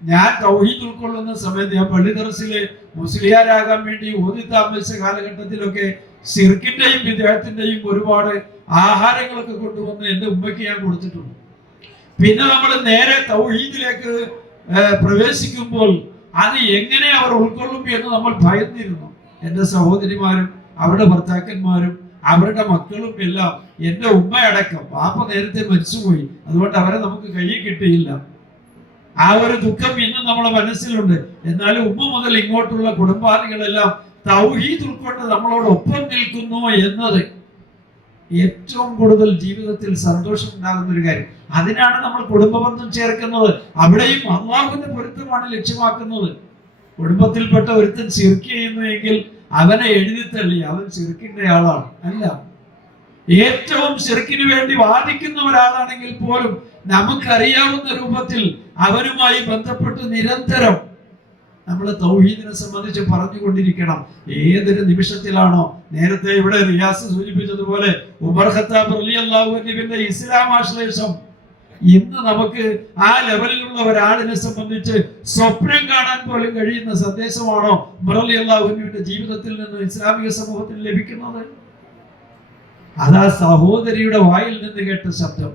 ഞാൻ തൗഹീദ് ഉൾക്കൊള്ളുന്ന സമയത്ത് ഞാൻ പള്ളി ദർസില് മുസ്ലിയാരാകാൻ വേണ്ടി ഓതി താമസിച്ച കാലഘട്ടത്തിലൊക്കെ ശിർക്കിന്റെയും വിദേഹത്തിന്റെയും ഒരുപാട് ആഹാരങ്ങളൊക്കെ കൊണ്ടുവന്ന് എന്റെ ഉമ്മയ്ക്ക് ഞാൻ കൊടുത്തിട്ടുണ്ട്. പിന്നെ നമ്മൾ നേരെ തൗഹീദിലേക്ക് പ്രവേശിക്കുമ്പോൾ അത് എങ്ങനെ അവർ ഉൾക്കൊള്ളും എന്ന് നമ്മൾ ഭയന്നിരുന്നു. എന്റെ സഹോദരിമാരും അവരുടെ ഭർത്താക്കന്മാരും അവരുടെ മക്കളും എല്ലാം, എന്റെ ഉമ്മയടക്കം. വാപ്പ നേരത്തെ മരിച്ചുപോയി, അതുകൊണ്ട് അവരെ നമുക്ക് കയ്യിൽ കിട്ടിയില്ല. ആ ഒരു ദുഃഖം ഇന്നും നമ്മുടെ മനസ്സിലുണ്ട്. എന്നാലും ഉമ്മ മുതൽ ഇങ്ങോട്ടുള്ള കുടുംബാദികളെല്ലാം തൗഹീദ് ഉൾക്കൊണ്ട് നമ്മളോടൊപ്പം നിൽക്കുന്നു എന്നത് ഏറ്റവും കൂടുതൽ ജീവിതത്തിൽ സന്തോഷം ഉണ്ടാകുന്ന ഒരു കാര്യം. അതിനാണ് നമ്മൾ കുടുംബബന്ധം ചേർക്കുന്നത്. അവിടെയും അള്ളാഹുവിന്റെ പൊരുത്തമാണ് ലക്ഷ്യമാക്കുന്നത്. കുടുംബത്തിൽപ്പെട്ട ഒരുത്തൻ ശിർക്ക് ചെയ്യുന്നു എങ്കിൽ അവനെ എഴുതിത്തള്ളി അവൻ ശിർക്കിന്റെ ആളാണ്. അല്ല, ഏറ്റവും ശിർക്കിന് വേണ്ടി വാദിക്കുന്ന ഒരാളാണെങ്കിൽ പോലും നമുക്കറിയാവുന്ന രൂപത്തിൽ അവരുമായി ബന്ധപ്പെട്ട് നിരന്തരം നമ്മൾ തൗഹീദിനെ സംബന്ധിച്ച് പറഞ്ഞുകൊണ്ടിരിക്കണം. ഏതൊരു നിമിഷത്തിലാണോ, നേരത്തെ ഇവിടെ റിയാസ് സൂചിപ്പിച്ചതുപോലെ ഉമർ ഖത്താബ് റളിയല്ലാഹു അൻഹുവിന്റെ ഇസ്ലാം ആശ്ലേഷം ഇന്ന് നമുക്ക് ആ ലെവലിലുള്ള ഒരാളിനെ സംബന്ധിച്ച് സ്വപ്നം കാണാൻ പോലും കഴിയുന്ന സന്ദേശമാണോ ഉമർ റളിയല്ലാഹു അൻഹുവിന്റെ ജീവിതത്തിൽ നിന്ന് ഇസ്ലാമിക സമൂഹത്തിന് ലഭിക്കുന്നത്? അതാ സഹോദരിയുടെ വായിൽ നിന്ന് കേട്ട ശബ്ദം,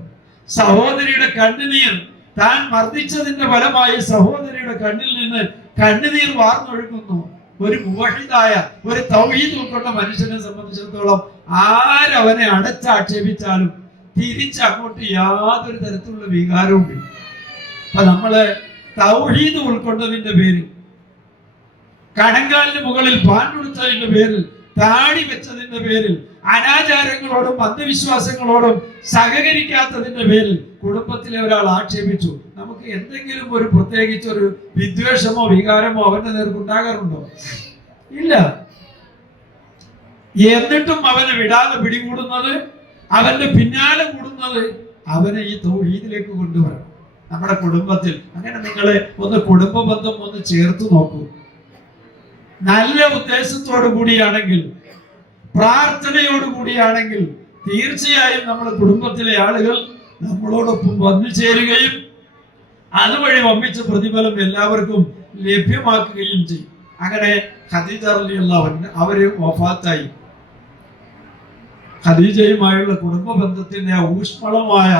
സഹോദരിയുടെ കണ്ണുനീർ. താൻ മർദ്ദിച്ചതിന്റെ ഫലമായി സഹോദരിയുടെ കണ്ണിൽ നിന്ന് കണ്ണുനീർ വാർന്നൊഴുകുന്നു. ഒരു മുവഹിദായ, ഒരു തൗഹീദ് ഉൾക്കൊണ്ട മനുഷ്യനെ സംബന്ധിച്ചിടത്തോളം ആരവനെ അടച്ചാക്ഷേപിച്ചാലും തിരിച്ചങ്ങോട്ട് യാതൊരു തരത്തിലുള്ള വികാരവും ഇല്ല. അപ്പൊ നമ്മള് തൗഹീദ് ഉൾക്കൊണ്ടതിന്റെ പേരിൽ, കണങ്കാലിന് മുകളിൽ പാൻകൊടുത്തതിന്റെ പേരിൽ, താടി വെച്ചതിന്റെ പേരിൽ, അനാചാരങ്ങളോടും അന്ധവിശ്വാസങ്ങളോടും സഹകരിക്കാത്തതിന്റെ പേരിൽ കുടുംബത്തിലെ ഒരാൾ ആക്ഷേപിച്ചു, നമുക്ക് നമുക്ക് എന്തെങ്കിലും ഒരു പ്രത്യേകിച്ച് ഒരു വിദ്വേഷമോ വികാരമോ അവന്റെ നേർക്ക് ഉണ്ടാകാറുണ്ടോ? ഇല്ല. എന്നിട്ടും അവനെ വിടാതെ പിടികൂടുന്നത്, അവന്റെ പിന്നാലെ കൂടുന്നത് അവനെ ഈ തൗഹീദിലേക്ക് കൊണ്ടുവരണം നമ്മുടെ കുടുംബത്തിൽ. അങ്ങനെ നിങ്ങളെ ഒന്ന് കുടുംബ ബന്ധം ഒന്ന് ചേർത്ത് നോക്കൂ. നല്ല ഉദ്ദേശത്തോടു കൂടിയാണെങ്കിൽ, പ്രാർത്ഥനയോട് കൂടിയാണെങ്കിൽ തീർച്ചയായും നമ്മുടെ കുടുംബത്തിലെ ആളുകൾ നമ്മളോടൊപ്പം വന്നു ചേരുകയും അതുവഴി വമ്പിച്ച പ്രതിഫലം എല്ലാവർക്കും ലഭ്യമാക്കുകയും ചെയ്യും. അങ്ങനെ ഖദീജ റളിയല്ലാഹു അൻഹ അവര് വഫാത്തായി. ഖദീജയുമായുള്ള കുടുംബ ബന്ധത്തിന്റെ ഊഷ്മളമായ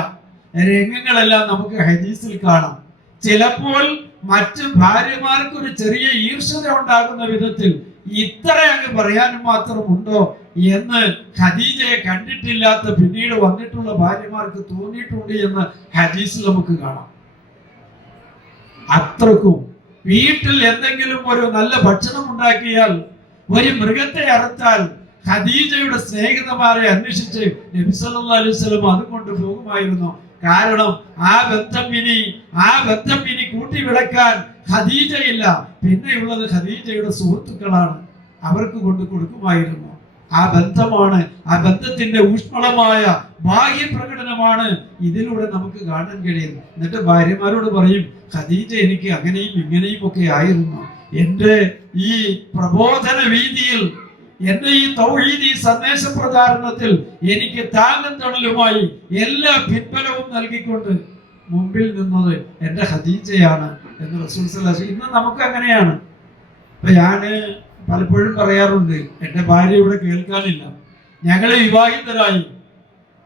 രംഗങ്ങളെല്ലാം നമുക്ക് ഹദീസിൽ കാണാം. ചിലപ്പോൾ മറ്റ് ഭാര്യമാർക്ക് ഒരു ചെറിയ ഈർഷ്യത ഉണ്ടാകുന്ന വിധത്തിൽ ഇത്ര അങ്ങ് പറയാനും മാത്രം ഉണ്ടോ എന്ന് ഖദീജയെ കണ്ടിട്ടില്ലാത്ത പിന്നീട് വന്നിട്ടുള്ള ഭാര്യമാർക്ക് തോന്നിയിട്ടുണ്ട് എന്ന് ഹദീസിൽ നമുക്ക് കാണാം. അത്രക്കും വീട്ടിൽ എന്തെങ്കിലും ഒരു നല്ല ഭക്ഷണം ഉണ്ടാക്കിയാൽ, ഒരു മൃഗത്തെ അറുത്താൽ ഖദീജയുടെ സ്നേഹിതന്മാരെ അന്വേഷിച്ച് നബി സല്ലല്ലാഹു അലൈഹി വസല്ലം അതുകൊണ്ട് പോകുമായിരുന്നു. കാരണം ആ ബന്ധം ഇനി കൂട്ടിവിളക്കാൻ ഖദീജയില്ല, പിന്നെയുള്ളത് ഖദീജയുടെ സുഹൃത്തുക്കളാണ്, അവർക്ക് കൊണ്ട് കൊടുക്കുമായിരുന്നു. ആ ബന്ധമാണ്, ആ ബന്ധത്തിന്റെ ഊഷ്മളമായ ബാഹ്യ പ്രകടനമാണ് ഇതിലൂടെ നമുക്ക് കാണാൻ കഴിയുന്നത്. എന്നിട്ട് ഭാര്യമാരോട് പറയും, ഖദീജ എനിക്ക് അങ്ങനെയും ഇങ്ങനെയും ഒക്കെ ആയിരുന്നു. എന്റെ ഈ പ്രബോധന വീതിയിൽ, എന്റെ ഈ തൗഹീദി സന്ദേശ പ്രചാരണത്തിൽ എനിക്ക് താങ്ങും തണലുമായി എല്ലാ പിൻബലവും നൽകിക്കൊണ്ട് മുമ്പിൽ നിന്നത് എന്റെ ഖദീജയാണ് എന്ന് റസൂൽ സല്ലല്ലാഹു അലൈഹി വസല്ലം. ഇന്ന് നമുക്ക് അങ്ങനെയാണ്. ഇപ്പൊ ഞാന് പലപ്പോഴും പറയാറുണ്ട്, എന്റെ ഭാര്യ ഇവിടെ കേൾക്കാനില്ല, ഞങ്ങളെ വിവാഹിതരായി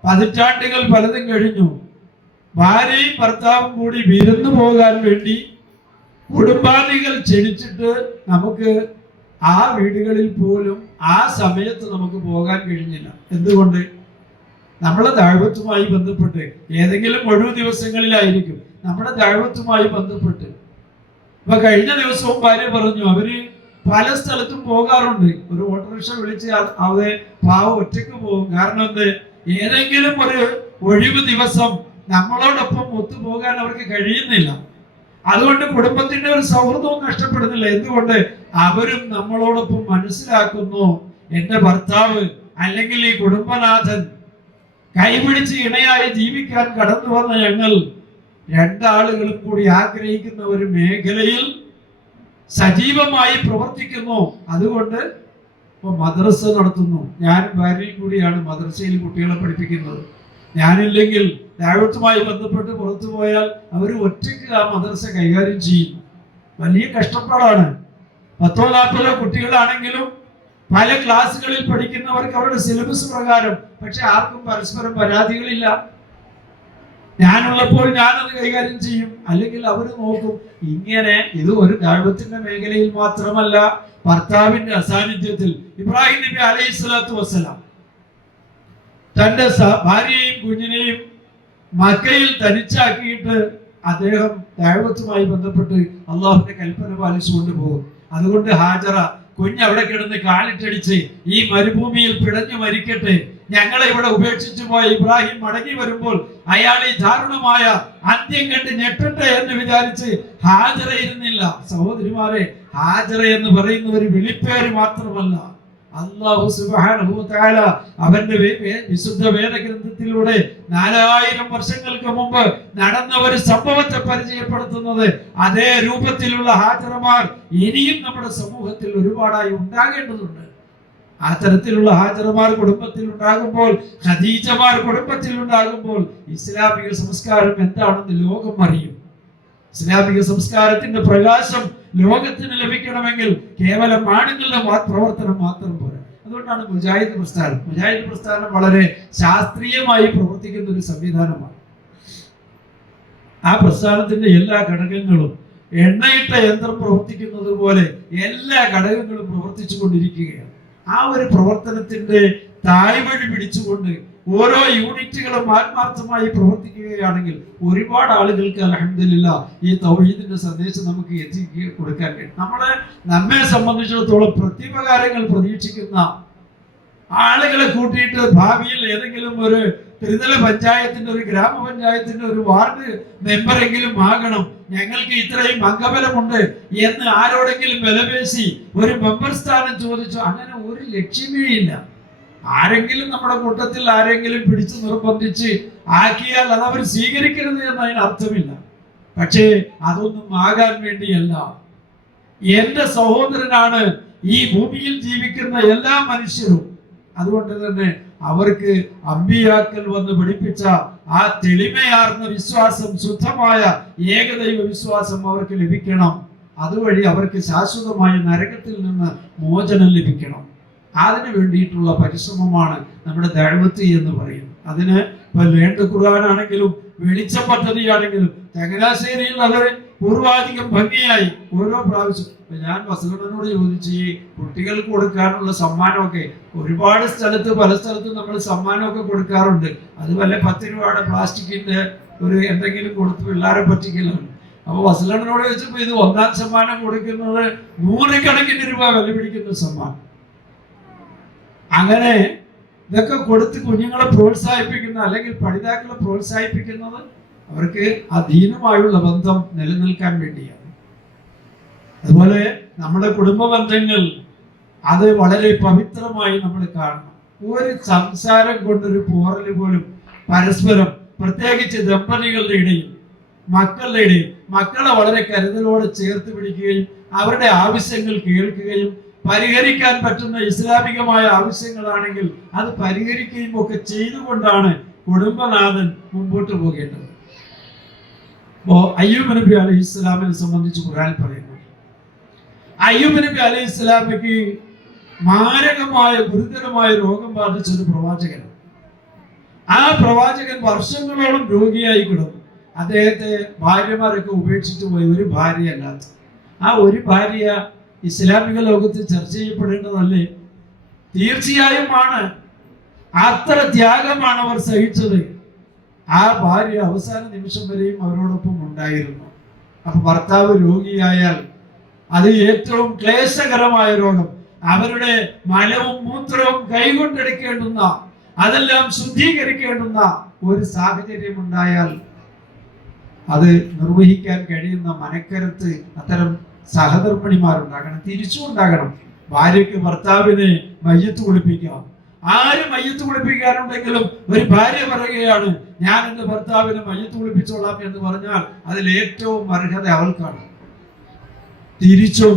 പതിറ്റാണ്ടുകൾ പലതും കഴിഞ്ഞു. ഭാര്യയും ഭർത്താവും കൂടി വിരുന്നു പോകാൻ വേണ്ടി കുടുംബാദികൾ ക്ഷണിച്ചിട്ട് നമുക്ക് ആ വീടുകളിൽ പോലും ആ സമയത്ത് നമുക്ക് പോകാൻ കഴിഞ്ഞില്ല. എന്തുകൊണ്ട്? നമ്മളെ ദഅവത്തുമായി ബന്ധപ്പെട്ട് ഏതെങ്കിലും ഒഴിവു ദിവസങ്ങളിലായിരിക്കും നമ്മുടെ ദഅവത്തുമായി ബന്ധപ്പെട്ട്. അപ്പൊ കഴിഞ്ഞ ദിവസവും ഭാര്യ പറഞ്ഞു, അവര് പല സ്ഥലത്തും പോകാറുണ്ട്. ഒരു ഓട്ടോറിക്ഷ വിളിച്ച് അവരെ പാവം ഒറ്റയ്ക്ക് പോകും. കാരണം എന്ത്? ഏതെങ്കിലും ഒരു ഒഴിവ് ദിവസം നമ്മളോടൊപ്പം ഒത്തുപോകാൻ അവർക്ക് കഴിയുന്നില്ല. അതുകൊണ്ട് കുടുംബത്തിന്റെ ഒരു സൗഹൃദവും നഷ്ടപ്പെടുന്നില്ല. എന്തുകൊണ്ട്? അവരും നമ്മളോടൊപ്പം മനസ്സിലാക്കുന്നു, എന്റെ ഭർത്താവ് അല്ലെങ്കിൽ ഈ കുടുംബനാഥൻ കൈപിടിച്ച് ഇണയായി ജീവിക്കാൻ കടന്നു വന്ന ഞങ്ങൾ രണ്ടാളുകളും കൂടി ആഗ്രഹിക്കുന്ന ഒരു മേഖലയിൽ സജീവമായി പ്രവർത്തിക്കുന്നു. അതുകൊണ്ട് ഇപ്പൊ മദ്രസ നടത്തുന്നു. ഞാൻ ഭാര്യയും കൂടിയാണ് മദ്രസയിൽ കുട്ടികളെ പഠിപ്പിക്കുന്നത്. ഞാനില്ലെങ്കിൽ ദഅവത്തുമായി ബന്ധപ്പെട്ട് പുറത്തു പോയാൽ അവർ ഒറ്റയ്ക്ക് ആ മദ്രസ കൈകാര്യം ചെയ്യും. വലിയ കഷ്ടപ്പാടാണ്. 10-40 കുട്ടികളാണെങ്കിലും പല ക്ലാസ്സുകളിൽ പഠിക്കുന്നവർക്ക് അവരുടെ സിലബസ് പ്രകാരം, പക്ഷെ ആർക്കും പരസ്പരം പരാതികളില്ല. ഞാനുള്ളപ്പോൾ ഞാനത് കൈകാര്യം ചെയ്യും, അല്ലെങ്കിൽ അവർ നോക്കും. ഇങ്ങനെ ഇത് ഒരു ദഅവത്തിന്റെ മേഖലയിൽ മാത്രമല്ല, ഭർത്താവിന്റെ അസാന്നിധ്യത്തിൽ ഇബ്രാഹിം നബി അലൈഹിസ്സലാത്തു വസ്സലാം തന്റെ ഭാര്യയെയും കുഞ്ഞിനെയും മക്കയിൽ തനിച്ചാക്കിയിട്ട് അദ്ദേഹം ദഅവത്തുമായി ബന്ധപ്പെട്ട് അള്ളാഹുവിന്റെ കൽപ്പന പാലിച്ചുകൊണ്ട് പോകും. അതുകൊണ്ട് ഹാജറ കുഞ്ഞ് അവിടെ കിടന്ന് കാലിട്ടടിച്ച് ഈ മരുഭൂമിയിൽ പിടഞ്ഞു മരിക്കട്ടെ, ഞങ്ങളെ ഇവിടെ ഉപേക്ഷിച്ചു പോയ ഇബ്രാഹിം മടങ്ങി വരുമ്പോൾ അയാൾ ഈ ദാരുണമായ അന്ത്യം കണ്ട് ഞെട്ടട്ടെ എന്ന് വിചാരിച്ച് ഹാജറ ഇരുന്നില്ല. സഹോദരിമാരെ, ഹാജറ എന്ന് പറയുന്ന ഒരു വിളിപ്പേര് മാത്രമല്ല, അല്ലാഹു സുബ്ഹാനഹു വ തആല അവന്റെ വിശുദ്ധ വേദഗ്രന്ഥത്തിലൂടെ 4000 വർഷങ്ങൾക്ക് മുമ്പ് നടന്ന ഒരു സംഭവത്തെ പരിചയപ്പെടുത്തുന്നത്. അതേ രൂപത്തിലുള്ള ഹാജറമാർ ഇനിയും നമ്മുടെ സമൂഹത്തിൽ ഒരുപാടായി ഉണ്ടാകേണ്ടതുണ്ട്. ആ തരത്തിലുള്ള ഹാജറമാർ കുടുംബത്തിൽ ഉണ്ടാകുമ്പോൾ, ഖദീജമാർ കുടുംബത്തിൽ ഉണ്ടാകുമ്പോൾ ഇസ്ലാമിക സംസ്കാരം എന്താണെന്ന് ലോകം അറിയും. ഇസ്ലാമിക സംസ്കാരത്തിന്റെ പ്രകാശം ലോകത്തിന് ലഭിക്കണമെങ്കിൽ കേവലം ആണുങ്ങളുടെ പ്രവർത്തനം മാത്രം പോരാ. അതുകൊണ്ടാണ് മുജാഹിദ് പ്രസ്ഥാനം വളരെ ശാസ്ത്രീയമായി പ്രവർത്തിക്കുന്ന ഒരു സംവിധാനമാണ്. ആ പ്രസ്ഥാനത്തിന്റെ എല്ലാ ഘടകങ്ങളും എണ്ണയിട്ട യന്ത്രം പ്രവർത്തിക്കുന്നത് പോലെ എല്ലാ ഘടകങ്ങളും പ്രവർത്തിച്ചു കൊണ്ടിരിക്കുകയാണ്. ആ ഒരു പ്രവർത്തനത്തിന്റെ തായ്വഴി പിടിച്ചുകൊണ്ട് ഓരോ യൂണിറ്റുകളും ആത്മാർത്ഥമായി പ്രവർത്തിക്കുകയാണെങ്കിൽ ഒരുപാട് ആളുകൾക്ക് അൽഹംദുലില്ലാഹ് ഈ തൗഹീദിന്റെ സന്ദേശം നമുക്ക് എത്തിക്കി കൊടുക്കാൻ കഴിയും. നമ്മെ സംബന്ധിച്ചിടത്തോളം പ്രത്യുപകാരങ്ങൾ പ്രതീക്ഷിക്കുന്ന ആളുകളെ കൂട്ടിയിട്ട് ഭാവിയിൽ ഏതെങ്കിലും ഒരു ത്രിതല പഞ്ചായത്തിന്റെ, ഒരു ഗ്രാമപഞ്ചായത്തിന്റെ ഒരു വാർഡ് മെമ്പറെങ്കിലും ആകണം, ഞങ്ങൾക്ക് ഇത്രയും അംഗബലമുണ്ട് എന്ന് ആരോടെങ്കിലും വിലപേശി ഒരു മെമ്പർ സ്ഥാനം ചോദിച്ചു. അങ്ങനെ ഒരു ലക്ഷ്യമേ ഇല്ല. ആരെങ്കിലും നമ്മുടെ കൂട്ടത്തിൽ ആരെങ്കിലും പിടിച്ചു നിർബന്ധിച്ച് ആക്കിയാൽ അത് അവർ സ്വീകരിക്കരുത് എന്നതിന് അർത്ഥമില്ല. പക്ഷേ അതൊന്നും ആകാൻ വേണ്ടിയല്ല. എന്റെ സഹോദരനാണ് ഈ ഭൂമിയിൽ ജീവിക്കുന്ന എല്ലാ മനുഷ്യരും. അതുകൊണ്ട് തന്നെ അവർക്ക് അമ്പിയാക്കൾ വന്ന് പഠിപ്പിച്ച ആ തെളിമയാർന്ന വിശ്വാസം, ശുദ്ധമായ ഏകദൈവ വിശ്വാസം അവർക്ക് ലഭിക്കണം. അതുവഴി അവർക്ക് ശാശ്വതമായ നരകത്തിൽ നിന്ന് മോചനം ലഭിക്കണം. അതിനു വേണ്ടിയിട്ടുള്ള പരിശ്രമമാണ് നമ്മുടെ ദഅവത്ത് എന്ന് പറയുന്നത്. അതിന് ഇപ്പൊ ലേണ്ട് ഖുർആനാണെങ്കിലും വെളിച്ചം പദ്ധതിയാണെങ്കിലും ചങ്ങനാശ്ശേരിയിൽ അത് പൂർവാധികം ഭംഗിയായി ഓരോ പ്രാവശ്യം. ഞാൻ വസകണ്ണനോട് ചോദിച്ചു, ഈ കുട്ടികൾക്ക് കൊടുക്കാനുള്ള സമ്മാനമൊക്കെ ഒരുപാട് സ്ഥലത്ത്, പല സ്ഥലത്തും നമ്മൾ സമ്മാനമൊക്കെ കൊടുക്കാറുണ്ട്. അത് വല്ല 10 രൂപയുടെ പ്ലാസ്റ്റിക്കിന്റെ ഒരു എന്തെങ്കിലും കൊടുത്ത് പിള്ളേരെ പറ്റിക്കലാണ്. അപ്പൊ വസകണ്ണനോട് ചോദിച്ചപ്പോ ഇത് 1ാം സമ്മാനം കൊടുക്കുന്നത് 100 കണക്കിന് രൂപ വില പിടിക്കുന്ന സമ്മാനം. അങ്ങനെ ഇതൊക്കെ കൊടുത്ത് കുഞ്ഞുങ്ങളെ പ്രോത്സാഹിപ്പിക്കുന്ന, അല്ലെങ്കിൽ പഠിതാക്കളെ പ്രോത്സാഹിപ്പിക്കുന്നത് അവർക്ക് ആ ദീനുമായുള്ള ബന്ധം നിലനിൽക്കാൻ വേണ്ടിയാണ്. അതുപോലെ നമ്മുടെ കുടുംബ ബന്ധങ്ങൾ അത് വളരെ പവിത്രമായി നമ്മൾ കാണണം. ഒരു സംസാരം കൊണ്ടൊരു പോറൽ പോലും പരസ്പരം, പ്രത്യേകിച്ച് ദമ്പതികളുടെ ഇടയിൽ, മക്കളുടെ ഇടയിൽ, മക്കളെ വളരെ കരുതലോടെ ചേർത്ത് പിടിക്കുകയും അവരുടെ ആവശ്യങ്ങൾ കേൾക്കുകയും പരിഹരിക്കാൻ പറ്റുന്ന ഇസ്ലാമികമായ ആവശ്യങ്ങളാണെങ്കിൽ അത് പരിഹരിക്കുകയും ഒക്കെ ചെയ്തുകൊണ്ടാണ് കുടുംബനാഥൻ മുമ്പോട്ട് പോകേണ്ടത്. അയ്യൂബ് നബി അലൈഹി ഇസ്ലാമിനെ സംബന്ധിച്ച് ഖുർആൻ പറയുന്നു, അയ്യൂബ് നബി അലൈഹി ഇസ്ലാമിക്ക് മാരകമായ ഗുരുതരമായ രോഗം ബാധിച്ച ഒരു പ്രവാചകൻ. ആ പ്രവാചകൻ വർഷങ്ങളോളം രോഗിയായി കിടന്നു. അദ്ദേഹത്തെ ഭാര്യമാരൊക്കെ ഉപേക്ഷിച്ചു പോയി, ഒരു ഭാര്യയല്ലാത്ത. ആ ഒരു ഭാര്യ ഇസ്ലാമിക ലോകത്ത് ചർച്ച ചെയ്യപ്പെടേണ്ടതല്ലേ? തീർച്ചയായും ആണ്. അത്ര ത്യാഗമാണ് അവർ സഹിച്ചത്. ആ ഭാര്യ അവസാന നിമിഷം വരെയും അവരോടൊപ്പം ഉണ്ടായിരുന്നു. അപ്പൊ ഭർത്താവ് രോഗിയായാൽ അത് ഏറ്റവും ക്ലേശകരമായ രോഗം, അവരുടെ മലവും മൂത്രവും കൈകൊണ്ടെടുക്കേണ്ടുന്ന, അതെല്ലാം ശുദ്ധീകരിക്കേണ്ടുന്ന ഒരു സാഹചര്യം ഉണ്ടായാൽ അത് നിർവഹിക്കാൻ കഴിയുന്ന മനക്കരുത്ത് അത്തരം സഹധർമ്മിണിമാരുണ്ടാകണം, തിരിച്ചും ഉണ്ടാകണം. ഭാര്യയ്ക്ക് ഭർത്താവിനെ മയ്യത്ത് കുളിപ്പിക്കാം. ആര് മയ്യത്ത് കുളിപ്പിക്കാനുണ്ടെങ്കിലും ഒരു ഭാര്യ പറയുകയാണ്, ഞാൻ എന്റെ ഭർത്താവിനെ മയ്യത്ത് കുളിപ്പിച്ചോളാം എന്ന് പറഞ്ഞാൽ അതിൽ ഏറ്റവും അർഹത അവൾക്കാണ്. തിരിച്ചും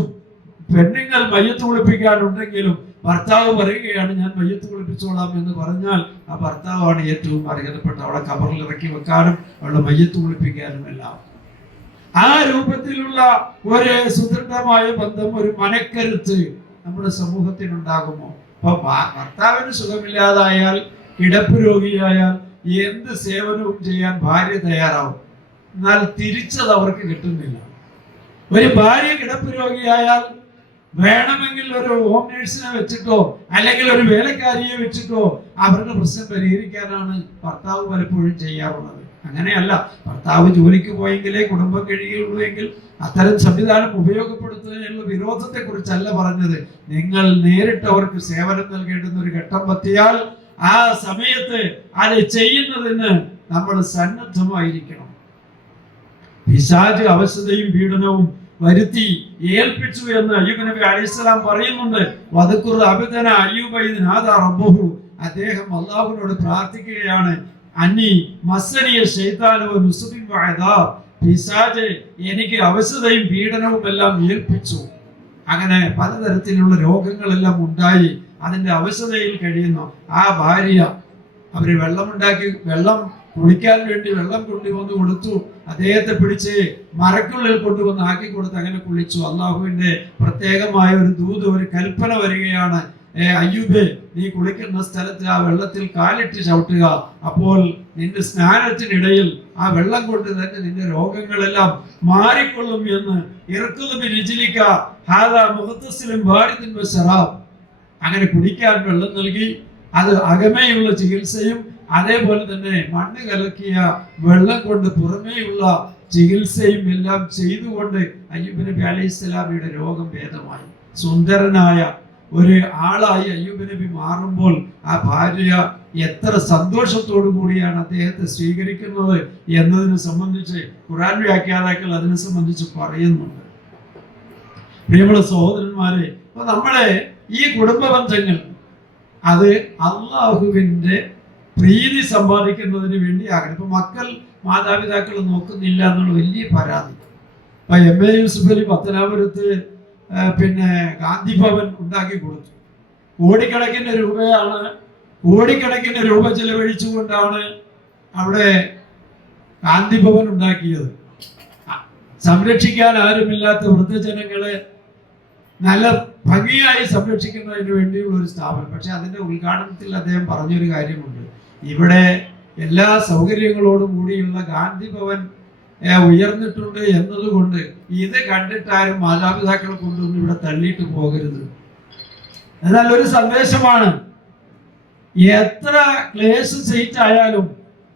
പെണ്ണുങ്ങൾ മയ്യത്ത് കുളിപ്പിക്കാനുണ്ടെങ്കിലും ഭർത്താവ് പറയുകയാണ് ഞാൻ മയ്യത്ത് കുളിപ്പിച്ചോളാം എന്ന് പറഞ്ഞാൽ ആ ഭർത്താവാണ് ഏറ്റവും അർഹതപ്പെട്ട. അവളെ കബറിൽ ഇറക്കി വെക്കാനും അവളെ മയ്യത്ത് കുളിപ്പിക്കാനും എല്ലാം. ആ രൂപത്തിലുള്ള ഒരു സുദൃഢമായ ബന്ധം, ഒരു മനക്കരുത്ത് നമ്മുടെ സമൂഹത്തിനുണ്ടാകുമോ? അപ്പൊ ഭർത്താവിന് സുഖമില്ലാതായാൽ, കിടപ്പ് രോഗിയായാൽ എന്ത് സേവനവും ചെയ്യാൻ ഭാര്യ തയ്യാറാവും. എന്നാൽ തിരിച്ചത് അവർക്ക് കിട്ടുന്നില്ല. ഒരു ഭാര്യ കിടപ്പ് രോഗിയായാൽ വേണമെങ്കിൽ ഒരു ഹോം നേഴ്സിനെ വെച്ചിട്ടോ അല്ലെങ്കിൽ ഒരു വേലക്കാരിയെ വെച്ചിട്ടോ അവരുടെ പ്രശ്നം പരിഹരിക്കാനാണ് ഭർത്താവ് പലപ്പോഴും ചെയ്യാറുള്ളത്. അങ്ങനെയല്ല. ഭർത്താവ് ജോലിക്ക് പോയെങ്കിലേ കുടുംബം കഴിയുള്ളൂ എങ്കിൽ അത്തരം സംവിധാനം ഉപയോഗപ്പെടുത്തുന്നതിനുള്ള വിരോധത്തെ കുറിച്ചല്ല പറഞ്ഞത്. നിങ്ങൾ നേരിട്ട് അവർക്ക് സേവനം നൽകേണ്ടുന്ന ഒരു ഘട്ടം പറ്റിയാൽ ആ സമയത്ത് അത് ചെയ്യുന്നതിന് നമ്മൾ സന്നദ്ധമായിരിക്കണം. പിശാച് അവശതയും പീഡനവും വരുത്തി ഏൽപ്പിച്ചു എന്ന് അയ്യൂബ് നബി അലൈഹിസ്സലാം പറയുന്നുണ്ട്. വദക്കുർ അബ്ദന അയ്യൂബ ഇദ് നാദാ റബ്ബഹു, അദ്ദേഹം അല്ലാഹുവിനോട് പ്രാർത്ഥിക്കുകയാണ്, അന്നി മസ്സനിയ ശൈത്താനു വനുസ്ബിൻ വഅദാബ്, പിശാച് എനിക്ക് അവശതയും പീഡനവും എല്ലാം ഏൽപ്പിച്ചു. അങ്ങനെ പലതരത്തിലുള്ള രോഗങ്ങളെല്ലാം ഉണ്ടായി അതിന്റെ അവശതയിൽ കഴിയുന്നു. ആ ഭാര്യ അവര് വെള്ളം കുളിക്കാൻ വേണ്ടി വെള്ളം കൊണ്ടുവന്ന് കൊടുത്തു. അദ്ദേഹത്തെ പിടിച്ച് മരക്കുള്ളിൽ കൊണ്ടുവന്ന് ആക്കി കൊടുത്ത് അങ്ങനെ കുളിച്ചു. അള്ളാഹുവിന്റെ പ്രത്യേകമായ ഒരു ദൂത്, ഒരു കൽപ്പന വരികയാണ്, അയ്യൂബേ, നീ കുളിക്കുന്ന സ്ഥലത്ത് ആ വെള്ളത്തിൽ കാലിട്ട് ചവിട്ടുക. അപ്പോൾ നിന്റെ സ്നാനത്തിനിടയിൽ ആ വെള്ളം കൊണ്ട് തന്നെ നിന്റെ രോഗങ്ങളെല്ലാം മാറിക്കൊള്ളും എന്ന്. അങ്ങനെ കുടിക്കാൻ വെള്ളം നൽകി. അത് അകമേയുള്ള ചികിത്സയും അതേപോലെ തന്നെ മണ്ണ് കലക്കിയ വെള്ളം കൊണ്ട് പുറമേയുള്ള ചികിത്സയും എല്ലാം ചെയ്തുകൊണ്ട് അയ്യൂബ് നബി അലൈഹിസ്സലാമിയുടെ രോഗം ഭേദമായി. സുന്ദരനായ ഒരു ആളായി അയ്യൂബ് നബി മാറുമ്പോൾ ആ ഭാര്യ എത്ര സന്തോഷത്തോടു കൂടിയാണ് അദ്ദേഹത്തെ സ്വീകരിക്കുന്നത് എന്നതിനെ സംബന്ധിച്ച് ഖുർആൻ വ്യാഖ്യാതാക്കൾ അതിനെ സംബന്ധിച്ച് പറയുന്നുണ്ട്. പ്രിയമുള്ള സഹോദരന്മാരെ, അപ്പൊ നമ്മളെ ഈ കുടുംബ ബന്ധങ്ങൾ അത് അള്ളാഹുവിന്റെ പ്രീതി സമ്പാദിക്കുന്നതിന് വേണ്ടി ആകണം. ഇപ്പൊ മക്കൾ മാതാപിതാക്കൾ നോക്കുന്നില്ല എന്നുള്ള വലിയ പരാതി. ഇപ്പൊ MA യൂസുഫ് അലി പത്തനാപുരത്ത് ഗാന്ധി ഭവൻ ഉണ്ടാക്കി കൊടുത്തു. കോടിക്കണക്കിന് രൂപ ചെലവഴിച്ചുകൊണ്ടാണ് അവിടെ ഗാന്ധി ഭവൻ ഉണ്ടാക്കിയത്. സംരക്ഷിക്കാൻ ആരുമില്ലാത്ത വൃദ്ധജനങ്ങളെ നല്ല ഭംഗിയായി സംരക്ഷിക്കുന്നതിന് വേണ്ടിയുള്ള ഒരു സ്ഥാപനം. പക്ഷെ അതിന്റെ ഉദ്ഘാടനത്തിൽ അദ്ദേഹം പറഞ്ഞൊരു കാര്യമുണ്ട്, ഇവിടെ എല്ലാ സൗകര്യങ്ങളോടും കൂടിയുള്ള ഗാന്ധി ഭവൻ ഉയർന്നിട്ടുണ്ട് എന്നതുകൊണ്ട് ഇത് കണ്ടിട്ടാരും മാതാപിതാക്കളെ കൊണ്ടൊന്നും ഇവിടെ തള്ളിയിട്ട് പോകരുത്. എന്നാൽ ഒരു സന്ദേശമാണ്, എത്ര ക്ലേശ സീറ്റ് ആയാലും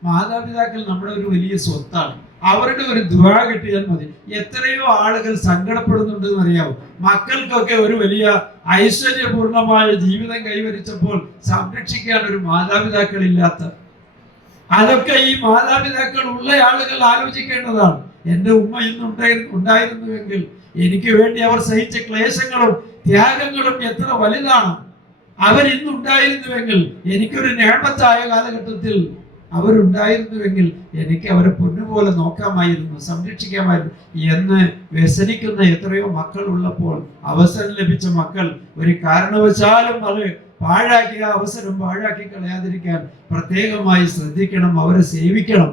മാതാപിതാക്കൾ നമ്മുടെ ഒരു വലിയ സ്വത്താണ്. അവരുടെ ഒരു ദുആ കിട്ടിയാൽ മതി. എത്രയോ ആളുകൾ സങ്കടപ്പെടുന്നുണ്ട് എന്നറിയാവോ? മക്കൾക്കൊക്കെ ഒരു വലിയ ഐശ്വര്യപൂർണമായ ജീവിതം കൈവരിച്ചപ്പോൾ സംരക്ഷിക്കാൻ ഒരു മാതാപിതാക്കളില്ലാത്ത, അതൊക്കെ ഈ മാതാപിതാക്കൾ ഉള്ള ആളുകൾ ആലോചിക്കേണ്ടതാണ്. എൻ്റെ ഉമ്മ ഉണ്ടായിരുന്നുവെങ്കിൽ എനിക്ക് വേണ്ടി അവർ സഹിച്ച ക്ലേശങ്ങളും ത്യാഗങ്ങളും എത്ര വലുതാണ്. അവരിന്നുണ്ടായിരുന്നുവെങ്കിൽ, എനിക്കൊരു നേമത്തായ കാലഘട്ടത്തിൽ അവരുണ്ടായിരുന്നുവെങ്കിൽ എനിക്ക് അവരെ പൊന്നുപോലെ നോക്കാമായിരുന്നു, സംരക്ഷിക്കാമായിരുന്നു എന്ന് വ്യസനിക്കുന്ന എത്രയോ മക്കൾ ഉള്ളപ്പോൾ, അവസരം ലഭിച്ച മക്കൾ ഒരു കാരണവശാലും അത് അവസരം പാഴാക്കി കളയാതിരിക്കാൻ പ്രത്യേകമായി ശ്രദ്ധിക്കണം. അവരെ സേവിക്കണം.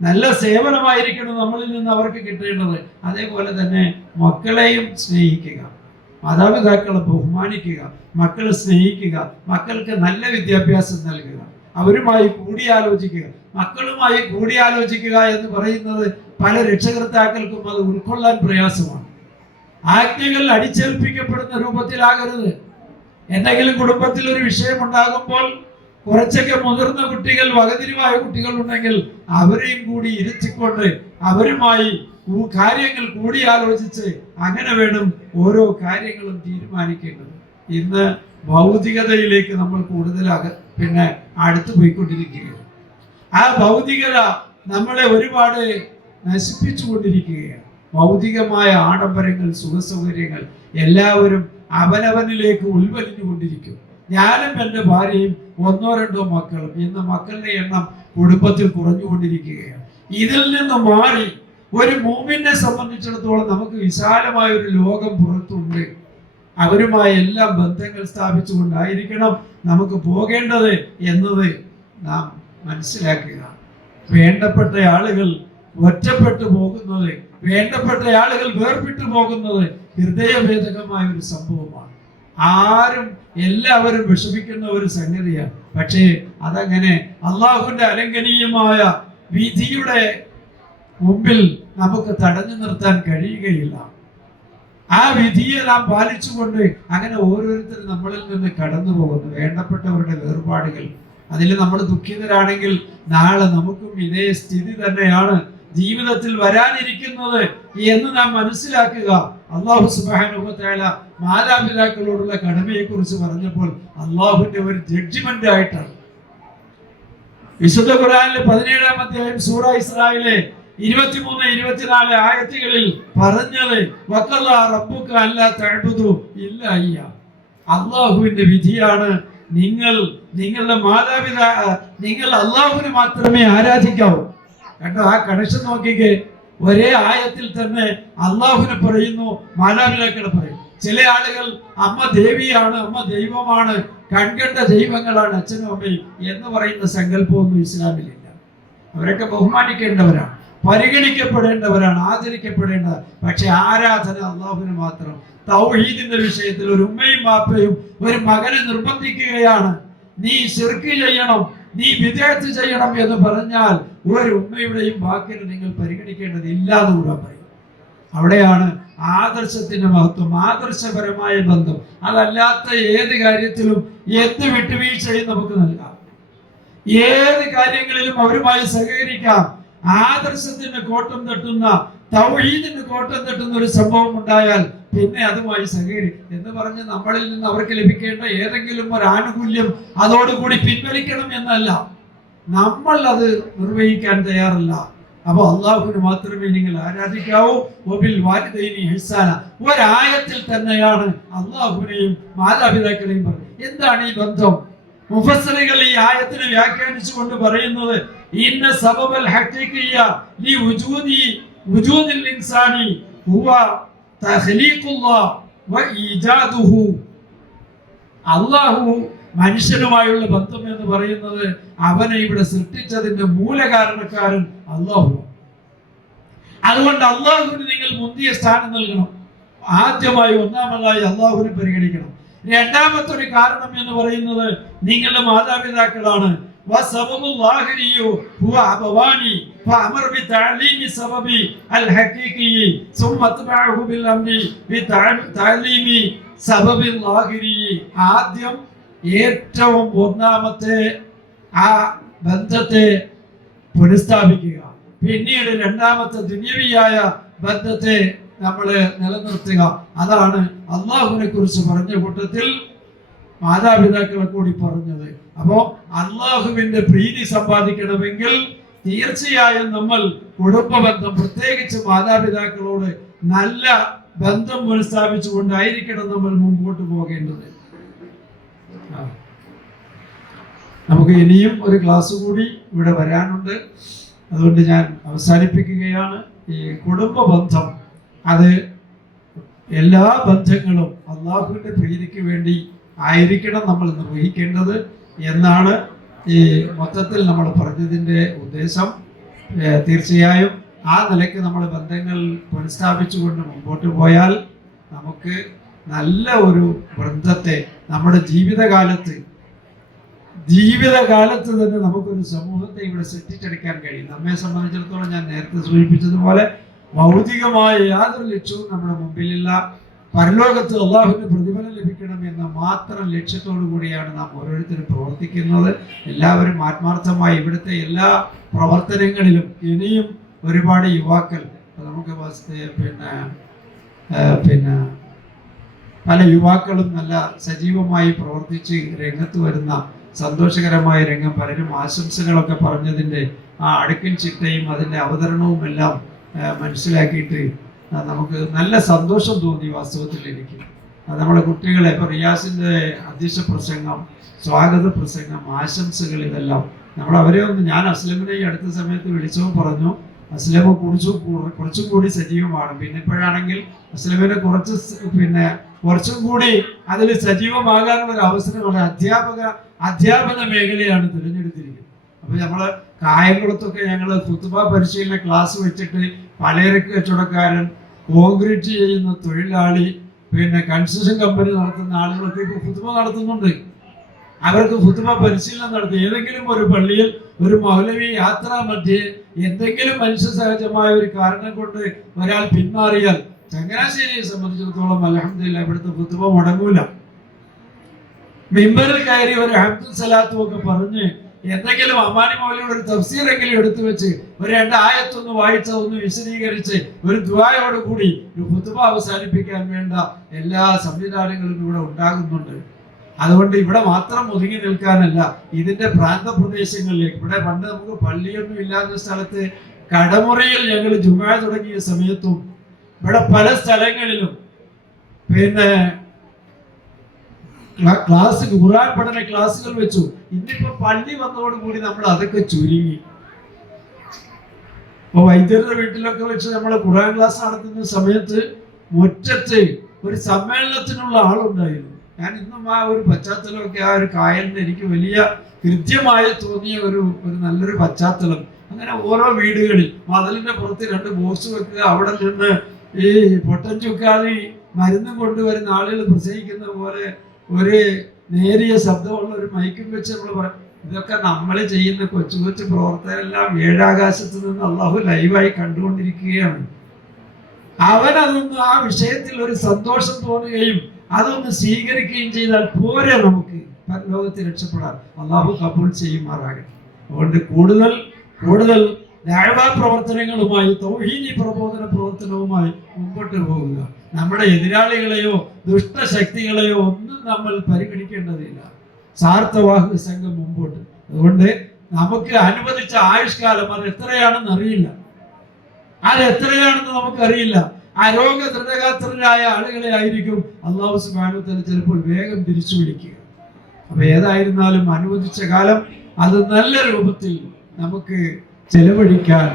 നല്ല സേവനമായിരിക്കണം നമ്മളിൽ നിന്ന് അവർക്ക് കിട്ടേണ്ടത്. അതേപോലെ തന്നെ മക്കളെയും സ്നേഹിക്കുക, മാതാപിതാക്കളെ ബഹുമാനിക്കുക, മക്കളെ സ്നേഹിക്കുക, മക്കൾക്ക് നല്ല വിദ്യാഭ്യാസം നൽകുക, അവരുമായി കൂടിയാലോചിക്കുക. മക്കളുമായി കൂടിയാലോചിക്കുക എന്ന് പറയുന്നത് പല രക്ഷകർത്താക്കൾക്കും അത് ഉൾക്കൊള്ളാൻ പ്രയാസമാണ്. ആജ്ഞകൾ അടിച്ചേൽപ്പിക്കപ്പെടുന്ന രൂപത്തിലാകരുത്. എന്തെങ്കിലും കുടുംബത്തിൽ ഒരു വിഷയം ഉണ്ടാകുമ്പോൾ കുറച്ചൊക്കെ മുതിർന്ന കുട്ടികൾ, വകതിരിവായ കുട്ടികൾ ഉണ്ടെങ്കിൽ അവരെയും കൂടി ഇരുത്തിക്കൊണ്ട് അവരുമായി കാര്യങ്ങൾ കൂടിയാലോചിച്ച് അങ്ങനെ വേണം ഓരോ കാര്യങ്ങളും തീരുമാനിക്കേണ്ടത്. ഇന്ന് ഭൗതികതയിലേക്ക് നമ്മൾ കൂടുതൽ അടുത്തു പോയിക്കൊണ്ടിരിക്കുകയാണ്. ആ ഭൗതികത നമ്മളെ ഒരുപാട് നശിപ്പിച്ചു കൊണ്ടിരിക്കുകയാണ്. ഭൗതികമായ ആഡംബരങ്ങൾ, സുഖസൗകര്യങ്ങൾ എല്ലാവരും അവനവനിലേക്ക് ഉൾവലിഞ്ഞുകൊണ്ടിരിക്കും. ഞാനും എൻ്റെ ഭാര്യയും 1-2 മക്കളും. ഇന്ന് മക്കളുടെ എണ്ണം കുടുംബത്തിൽ കുറഞ്ഞുകൊണ്ടിരിക്കുകയാണ്. ഇതിൽ നിന്ന് മാറി ഒരു മുഅ്മിനെ സംബന്ധിച്ചിടത്തോളം നമുക്ക് വിശാലമായ ഒരു ലോകം പുറത്തുണ്ട്. അവരുമായി എല്ലാം ബന്ധങ്ങൾ സ്ഥാപിച്ചുകൊണ്ടായിരിക്കണം നമുക്ക് പോകേണ്ടത് എന്നത് നാം മനസ്സിലാക്കുക. വേണ്ടപ്പെട്ട ആളുകൾ ഒറ്റപ്പെട്ടു പോകുന്നത്, വേണ്ടപ്പെട്ട ആളുകൾ വേർപെട്ടു പോകുന്നത് ഹൃദയഭേദകമായ ഒരു സംഭവമാണ്. എല്ലാവരും വിഷമിക്കുന്ന ഒരു സംഗതിയാണ്. പക്ഷേ അതങ്ങനെ അള്ളാഹുവിന്റെ അലംഘനീയമായ വിധിയുടെ മുമ്പിൽ നമുക്ക് തടഞ്ഞു നിർത്താൻ കഴിയുകയില്ല. ആ വിധിയെ നാം പാലിച്ചുകൊണ്ട് അങ്ങനെ ഓരോരുത്തരും നമ്മളിൽ നിന്ന് കടന്നു പോകുന്നു. വേണ്ടപ്പെട്ടവരുടെ വേർപാടുകൾ, അതിൽ നമ്മൾ ദുഃഖിതരാണെങ്കിൽ നാളെ നമുക്കും ഇതേ സ്ഥിതി തന്നെയാണ് ജീവിതത്തിൽ വരാനിരിക്കുന്നത് എന്ന് നാം മനസ്സിലാക്കുക. അല്ലാഹു സുബ്ഹാനഹു വ തആല മാതാപിതാക്കളോടുള്ള കടമയെ കുറിച്ച് പറഞ്ഞപ്പോൾ അല്ലാഹുവിന്റെ ഒരു ജഡ്ജ്മെന്റ് ആയിട്ടാണ് വിശുദ്ധ ഖുർആനിലെ 17-ാം അധ്യായം സൂറ ഇസ്രായിലെ 23-24 ആയത്തുകളിൽ പറഞ്ഞത്, വഖല്ലാ റബ്ബുക അല്ലാ തഅബുദു ഇല്ലാ ഇയ്യാ. അല്ലാഹുവിന്റെ വിധിയാണ്, നിങ്ങളുടെ നിങ്ങൾ അല്ലാഹുവിനെ മാത്രമേ ആരാധിക്കാവൂ. കണ്ടോ, ആ കണക്ഷൻ നോക്കിക്കേ. ഒരേ ആയത്തിൽ തന്നെ അള്ളാഹുവിനെ പറയുന്നു, മാതാപിതാക്കളെ പറയും. ചില ആളുകൾ അമ്മ ദേവിയാണ്, അമ്മ ദൈവമാണ്, കൺകണ്ട ദൈവങ്ങളാണ് അച്ഛനും അമ്മയും എന്ന് പറയുന്ന സങ്കല്പമൊന്നും ഇസ്ലാമിലില്ല. അവരൊക്കെ ബഹുമാനിക്കേണ്ടവരാണ്, പരിഗണിക്കപ്പെടേണ്ടവരാണ്, ആദരിക്കപ്പെടേണ്ടത്. പക്ഷെ ആരാധന അള്ളാഹുവിന് മാത്രം. തൗഹീദിന്റെ വിഷയത്തിൽ ഒരു ഉമ്മയും ബാപ്പയും ഒരു മകനെ നിർബന്ധിക്കുകയാണ്, നീ ശിർക്ക് ചെയ്യണം, നീ വിദേഹത്ത് ചെയ്യണം എന്ന് പറഞ്ഞാൽ ഒരു ഉമ്മയുടെയും വാക്കിന് നിങ്ങൾ പരിഗണിക്കേണ്ടത് ഇല്ലാതെ കൂടാൻ പറയും. അവിടെയാണ് ആദർശത്തിന്റെ മഹത്വം, ആദർശപരമായ ബന്ധം. അതല്ലാത്ത ഏത് കാര്യത്തിലും എന്ത് വിട്ടുവീഴ്ചയും നമുക്ക് നൽകാം, ഏത് കാര്യങ്ങളിലും അവരുമായി സഹകരിക്കാം. ആദർശത്തിന് കോട്ടം തട്ടുന്ന, തൗഹീദിന് കോട്ടം തട്ടുന്ന ഒരു സംഭവം ഉണ്ടായാൽ പിന്നെ അതുമായി എന്ന് പറഞ്ഞ് നമ്മളിൽ നിന്ന് അവർക്ക് ലഭിക്കേണ്ട ഏതെങ്കിലും ഒരു ആനുകൂല്യം അതോടുകൂടി പിൻവലിക്കണം എന്നല്ല, നമ്മൾ അത് നിർവഹിക്കാൻ തയ്യാറല്ല. അപ്പൊ അള്ളാഹുവിന് മാത്രമേ നിങ്ങൾ ആരാധിക്കാവൂ. വബിൽ വാലിദൈനി ഇഹ്സാന, ഒരായത്തിൽ തന്നെയാണ് അള്ളാഹുവിനെയും മാതാപിതാക്കളെയും പറഞ്ഞത്. എന്താണ് ഈ ബന്ധം? മുഫസ്സിറുകൾ ഈ ആയത്തിനെ വ്യാഖ്യാനിച്ചുകൊണ്ട് പറയുന്നത്, ഇന്ന സബബൽ ഹഖീഖിയ ലി വുജൂദിൽ ഇൻസാനി ഹുവ തഖ്ലീഖുല്ലാഹ് വ ഈജാദുഹു. അള്ളാഹു മനുഷ്യനുമായുള്ള ബന്ധം എന്ന് പറയുന്നത് അവനെ ഇവിടെ സൃഷ്ടിച്ചതിന്റെ മൂലകാരണക്കാരൻ അള്ളാഹു. അതുകൊണ്ട് അള്ളാഹുവിന് നിങ്ങൾ മുന്തിയ സ്ഥാനം നൽകണം. ആദ്യമായി ഒന്നാമതായി അള്ളാഹുവിനെ പരിഗണിക്കണം. രണ്ടാമത്തെ ഒരു കാരണം എന്ന് പറയുന്നത് നിങ്ങളുടെ മാതാപിതാക്കളാണ്. ആദ്യം ഏറ്റവും ഒന്നാമത്തെ ആ ബന്ധത്തെ പുനഃസ്ഥാപിക്കുക, പിന്നീട് രണ്ടാമത്തെ ദുനിയവിയായ ബന്ധത്തെ നമ്മൾ നിലനിർത്തുക. അതാണ് അള്ളാഹുവിനെ കുറിച്ച് പറഞ്ഞ കൂട്ടത്തിൽ മാതാപിതാക്കളെ കൂടി പറഞ്ഞത്. അപ്പോ അള്ളാഹുവിന്റെ പ്രീതി സമ്പാദിക്കണമെങ്കിൽ തീർച്ചയായും നമ്മൾ കുടുംബ ബന്ധം, പ്രത്യേകിച്ച് മാതാപിതാക്കളോട് നല്ല ബന്ധം പുനഃസ്ഥാപിച്ചുകൊണ്ടായിരിക്കണം നമ്മൾ മുമ്പോട്ട് പോകേണ്ടത്. നമുക്ക് ഇനിയും ഒരു ക്ലാസ് കൂടി ഇവിടെ വരാനുണ്ട്. അതുകൊണ്ട് ഞാൻ അവസാനിപ്പിക്കുകയാണ്. ഈ കുടുംബ ബന്ധം, അത് എല്ലാ ബന്ധങ്ങളും അള്ളാഹുവിന്റെ പ്രീതിക്ക് വേണ്ടി ആയിരിക്കണം നമ്മൾ നിർവഹിക്കേണ്ടത് എന്നാണ് ഈ മൊത്തത്തിൽ നമ്മൾ പറഞ്ഞതിൻ്റെ ഉദ്ദേശം. തീർച്ചയായും ആ നിലയ്ക്ക് നമ്മൾ ബന്ധങ്ങൾ പുനഃസ്ഥാപിച്ചുകൊണ്ട് മുമ്പോട്ട് പോയാൽ നമുക്ക് നല്ല ഒരു ബന്ധത്തെ നമ്മുടെ ജീവിതകാലത്ത് തന്നെ നമുക്കൊരു സമൂഹത്തെ ഇവിടെ സൃഷ്ടിച്ചെടുക്കാൻ കഴിയും. നമ്മെ സംബന്ധിച്ചിടത്തോളം ഞാൻ നേരത്തെ സൂചിപ്പിച്ചതുപോലെ ഭൗതികമായ യാതൊരു ലക്ഷ്യവും നമ്മുടെ മുമ്പിലില്ല. പരലോകത്ത് അള്ളാഹുവിന് പ്രതിഫലം ലഭിക്കണം എന്ന മാത്രം ലക്ഷ്യത്തോടു കൂടിയാണ് നാം ഓരോരുത്തരും പ്രവർത്തിക്കുന്നത്. എല്ലാവരും ആത്മാർത്ഥമായി ഇവിടുത്തെ എല്ലാ പ്രവർത്തനങ്ങളിലും ഇനിയും ഒരുപാട് യുവാക്കൾ നമുക്ക് പിന്നെ പല യുവാക്കളും നല്ല സജീവമായി പ്രവർത്തിച്ച് രംഗത്ത് വരുന്ന സന്തോഷകരമായ രംഗം, പലരും ആശംസകളൊക്കെ പറഞ്ഞതിൻ്റെ ആ അടുക്കൻ ചിട്ടയും അതിൻ്റെ അവതരണവും എല്ലാം മനസ്സിലാക്കിയിട്ട് നമുക്ക് നല്ല സന്തോഷം തോന്നി. വാസ്തവത്തിൽ എനിക്ക് നമ്മുടെ കുട്ടികളെ ഇപ്പോൾ റിയാസിൻ്റെ അധ്യക്ഷ പ്രസംഗം, സ്വാഗത പ്രസംഗം, ആശംസകൾ, ഇതെല്ലാം നമ്മൾ അവരെ ഒന്ന്, ഞാൻ അസ്ലമിനെ ഈ അടുത്ത സമയത്ത് വിളിച്ചപ്പോൾ പറഞ്ഞു അസ്ലമ കുറച്ചും കൂടി സജീവമാണ്. പിന്നെ ഇപ്പോഴാണെങ്കിൽ അസ്ലമിനെ കുറച്ചും കൂടി അതിൽ സജീവമാകാനുള്ള ഒരു അവസരമാണ്. അധ്യാപന മേഖലയാണ് തിരഞ്ഞെടുത്തിരിക്കുന്നത്. അപ്പൊ നമ്മള് കായംകുളത്തൊക്കെ ഞങ്ങള് ഖുത്ബ പരിശീലന ക്ലാസ് വെച്ചിട്ട് പലചരക്ക് കച്ചവടക്കാരൻ, കോൺക്രീറ്റ് ചെയ്യുന്ന തൊഴിലാളി, കൺസ്ട്രക്ഷൻ കമ്പനി നടത്തുന്ന ആളുകളൊക്കെ ഇപ്പൊ ഖുത്ബ നടത്തുന്നുണ്ട്. അവർക്ക് ഖുത്ബ പരിശീലനം നടത്തി ഏതെങ്കിലും ഒരു പള്ളിയിൽ ഒരു മൗലവി യാത്രാ മധ്യേ എന്തെങ്കിലും മനുഷ്യ സഹജമായ ഒരു കാരണം കൊണ്ട് ഒരാൾ പിന്മാറിയാൽ ചങ്ങനാശ്ശേരിയെ സംബന്ധിച്ചിടത്തോളം അൽഹംദുലില്ലാഹ് ഇവിടുത്തെ ഖുത്ബ മുടങ്ങൂല. മിമ്പറിൽ കയറി ഒരു ഹംദും സലാത്തും ഒക്കെ പറഞ്ഞ് എന്തെങ്കിലും അമാനി മൗലവിയുടെ ഒരു തഫ്സീറെങ്കിലും എടുത്തു വെച്ച് ഒരു 2 ആയത്തൊന്ന് വായിച്ച് ഒന്ന് വിശദീകരിച്ച് ഒരു ദുആയോട് കൂടി ഒരു ഖുത്ബ അവസാനിപ്പിക്കാൻ വേണ്ട എല്ലാ സംവിധാനങ്ങളും ഇവിടെ ഉണ്ടാകുന്നുണ്ട്. അതുകൊണ്ട് ഇവിടെ മാത്രം ഒതുങ്ങി നിൽക്കാനല്ല, ഇതിന്റെ പ്രാന്തപ്രദേശങ്ങളിലേക്ക്, ഇവിടെ പണ്ട് നമുക്ക് പള്ളിയൊന്നും ഇല്ലാത്ത സ്ഥലത്ത് കടമുറിയിൽ ഞങ്ങൾ ജുമാ തുടങ്ങിയ സമയത്തും ഇവിടെ പല സ്ഥലങ്ങളിലും ഖുർആൻ പഠന ക്ലാസ്സുകൾ വെച്ചു. ഇന്നിപ്പോ പള്ളി വന്നതോടുകൂടി നമ്മൾ അതൊക്കെ ചുരുങ്ങി. ഇപ്പൊ വൈദ്യരുടെ വീട്ടിലൊക്കെ വെച്ച് നമ്മൾ ഖുർആൻ ക്ലാസ് നടത്തുന്ന സമയത്ത് മുറ്റത്ത് ഒരു സമ്മേളനത്തിനുള്ള ആളുണ്ടായിരുന്നു. ഞാൻ ഇന്നും ആ ഒരു പശ്ചാത്തലമൊക്കെ, ആ ഒരു കായലിന് എനിക്ക് വലിയ കൃത്യമായി തോന്നിയ ഒരു നല്ലൊരു പശ്ചാത്തലം. അങ്ങനെ ഓരോ വീടുകളിൽ മതിലിന്റെ പുറത്ത് 2 ബോക്സ് വെക്കുക, അവിടെ നിന്ന് ഈ പൊട്ടൻ ചുക്കാതി മരുന്നും കൊണ്ടുവരുന്ന ആളുകൾ പ്രസംഗിക്കുന്ന പോലെ ഒരു നേരിയ ശബ്ദമുള്ള ഒരു മൈക്കും വെച്ച് നമ്മൾ പറയും. ഇതൊക്കെ നമ്മൾ ചെയ്യുന്ന കൊച്ചു കൊച്ചു പ്രവർത്തനെല്ലാം ഏഴാകാശത്ത് നിന്ന് അള്ളാഹു ലൈവായി കണ്ടുകൊണ്ടിരിക്കുകയാണ്. അവനതൊന്ന് ആ വിഷയത്തിൽ ഒരു സന്തോഷം തോന്നുകയും അതൊന്ന് സ്വീകരിക്കുകയും ചെയ്താൽ പോരെ നമുക്ക് ലോകത്തിൽ രക്ഷപ്പെടാൻ. അള്ളാഹു കബൂൽ ചെയ്യുമാറാകട്ടെ. അതുകൊണ്ട് കൂടുതൽ ദഅവാ പ്രവർത്തനങ്ങളുമായി തൗഹീദി പ്രബോധന പ്രവർത്തനവുമായി മുമ്പോട്ട് പോകുക. നമ്മുടെ എതിരാളികളെയോ ദുഷ്ടശക്തികളെയോ ഒന്നും നമ്മൾ പരിഗണിക്കേണ്ടതില്ല. സ്വാർത്ഥവാഹക സംഘം മുമ്പോട്ട്. അതുകൊണ്ട് നമുക്ക് അനുവദിച്ച ആയുഷ്കാലം അത് എത്രയാണെന്ന് അറിയില്ല, നമുക്കറിയില്ല. ആ രോഗ ദൃഢഗാത്രരായ ആളുകളെ ആയിരിക്കും അല്ലാഹു സുബ്ഹാനഹു വ തആല ചിലപ്പോൾ വേഗം തിരിച്ചു വിളിക്കുക. അപ്പൊ ഏതായിരുന്നാലും അനുവദിച്ച കാലം അത് നല്ല രൂപത്തിൽ നമുക്ക് ചെലവഴിക്കാൻ,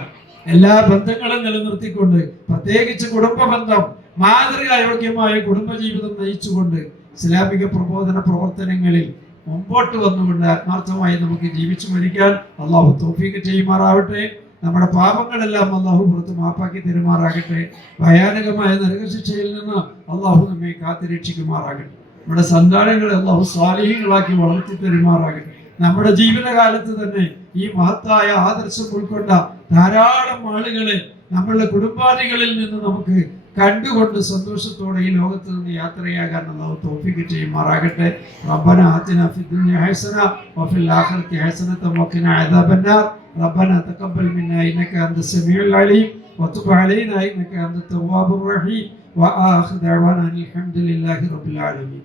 എല്ലാ ബന്ധങ്ങളും നിലനിർത്തിക്കൊണ്ട്, പ്രത്യേകിച്ച് കുടുംബ ബന്ധം, മാതൃകായോഗ്യമായ കുടുംബജീവിതം നയിച്ചുകൊണ്ട് ഇസ്ലാമിക പ്രബോധന പ്രവർത്തനങ്ങളിൽ മുമ്പോട്ട് വന്നുകൊണ്ട് ആത്മാർത്ഥമായി നമുക്ക് ജീവിച്ചു മരിക്കാൻ അള്ളാഹു തൗഫീഖ് ചെയ്യുമാറാവട്ടെ. നമ്മുടെ പാപങ്ങളെല്ലാം അള്ളാഹു പുറത്ത് മാപ്പാക്കി തരുമാറാകട്ടെ. ഭയാനകമായ നരകശിക്ഷയിൽ നിന്ന് അള്ളാഹു നമ്മെ കാത്തുരക്ഷിക്കുമാറാകട്ടെ. നമ്മുടെ സന്താനങ്ങളെ അള്ളാഹു സ്വാലിഹീങ്ങളാക്കി വളർത്തി തരുമാറാകട്ടെ. നമ്മുടെ ജീവിതകാലത്ത് തന്നെ ഈ മഹത്തായ ആദർശം ഉൾക്കൊണ്ട ധാരാളം ആളുകളെ നമ്മളുടെ കുടുംബാദികളിൽ നിന്ന് നമുക്ക് കണ്ടുകൊണ്ട് സന്തോഷത്തോടെ ഈ ലോകത്ത് നിന്ന് യാത്രയാകാൻ അല്ലാഹു തൗഫീഖ് ചെയ്യുമാറാകട്ടെ. റബ്ബന ആതിനാ ഫിദ്ദുനിയ ഹസന വഫിൽ ആഖിറതി ഹസനത വഖിനാ അദാബന്നാർ. റബ്ബന തഖബ്ബൽ മിന്നാ ഇന്നക അൻതസ് സമീഉൽ അലീം വതുബ് അലൈനാ ഇന്നക അൻതത് തവ്വാബുർ റഹീം. വആഖിറു ദഅവാനാ അൽഹംദുലില്ലാഹി റബ്ബിൽ ആലമീൻ.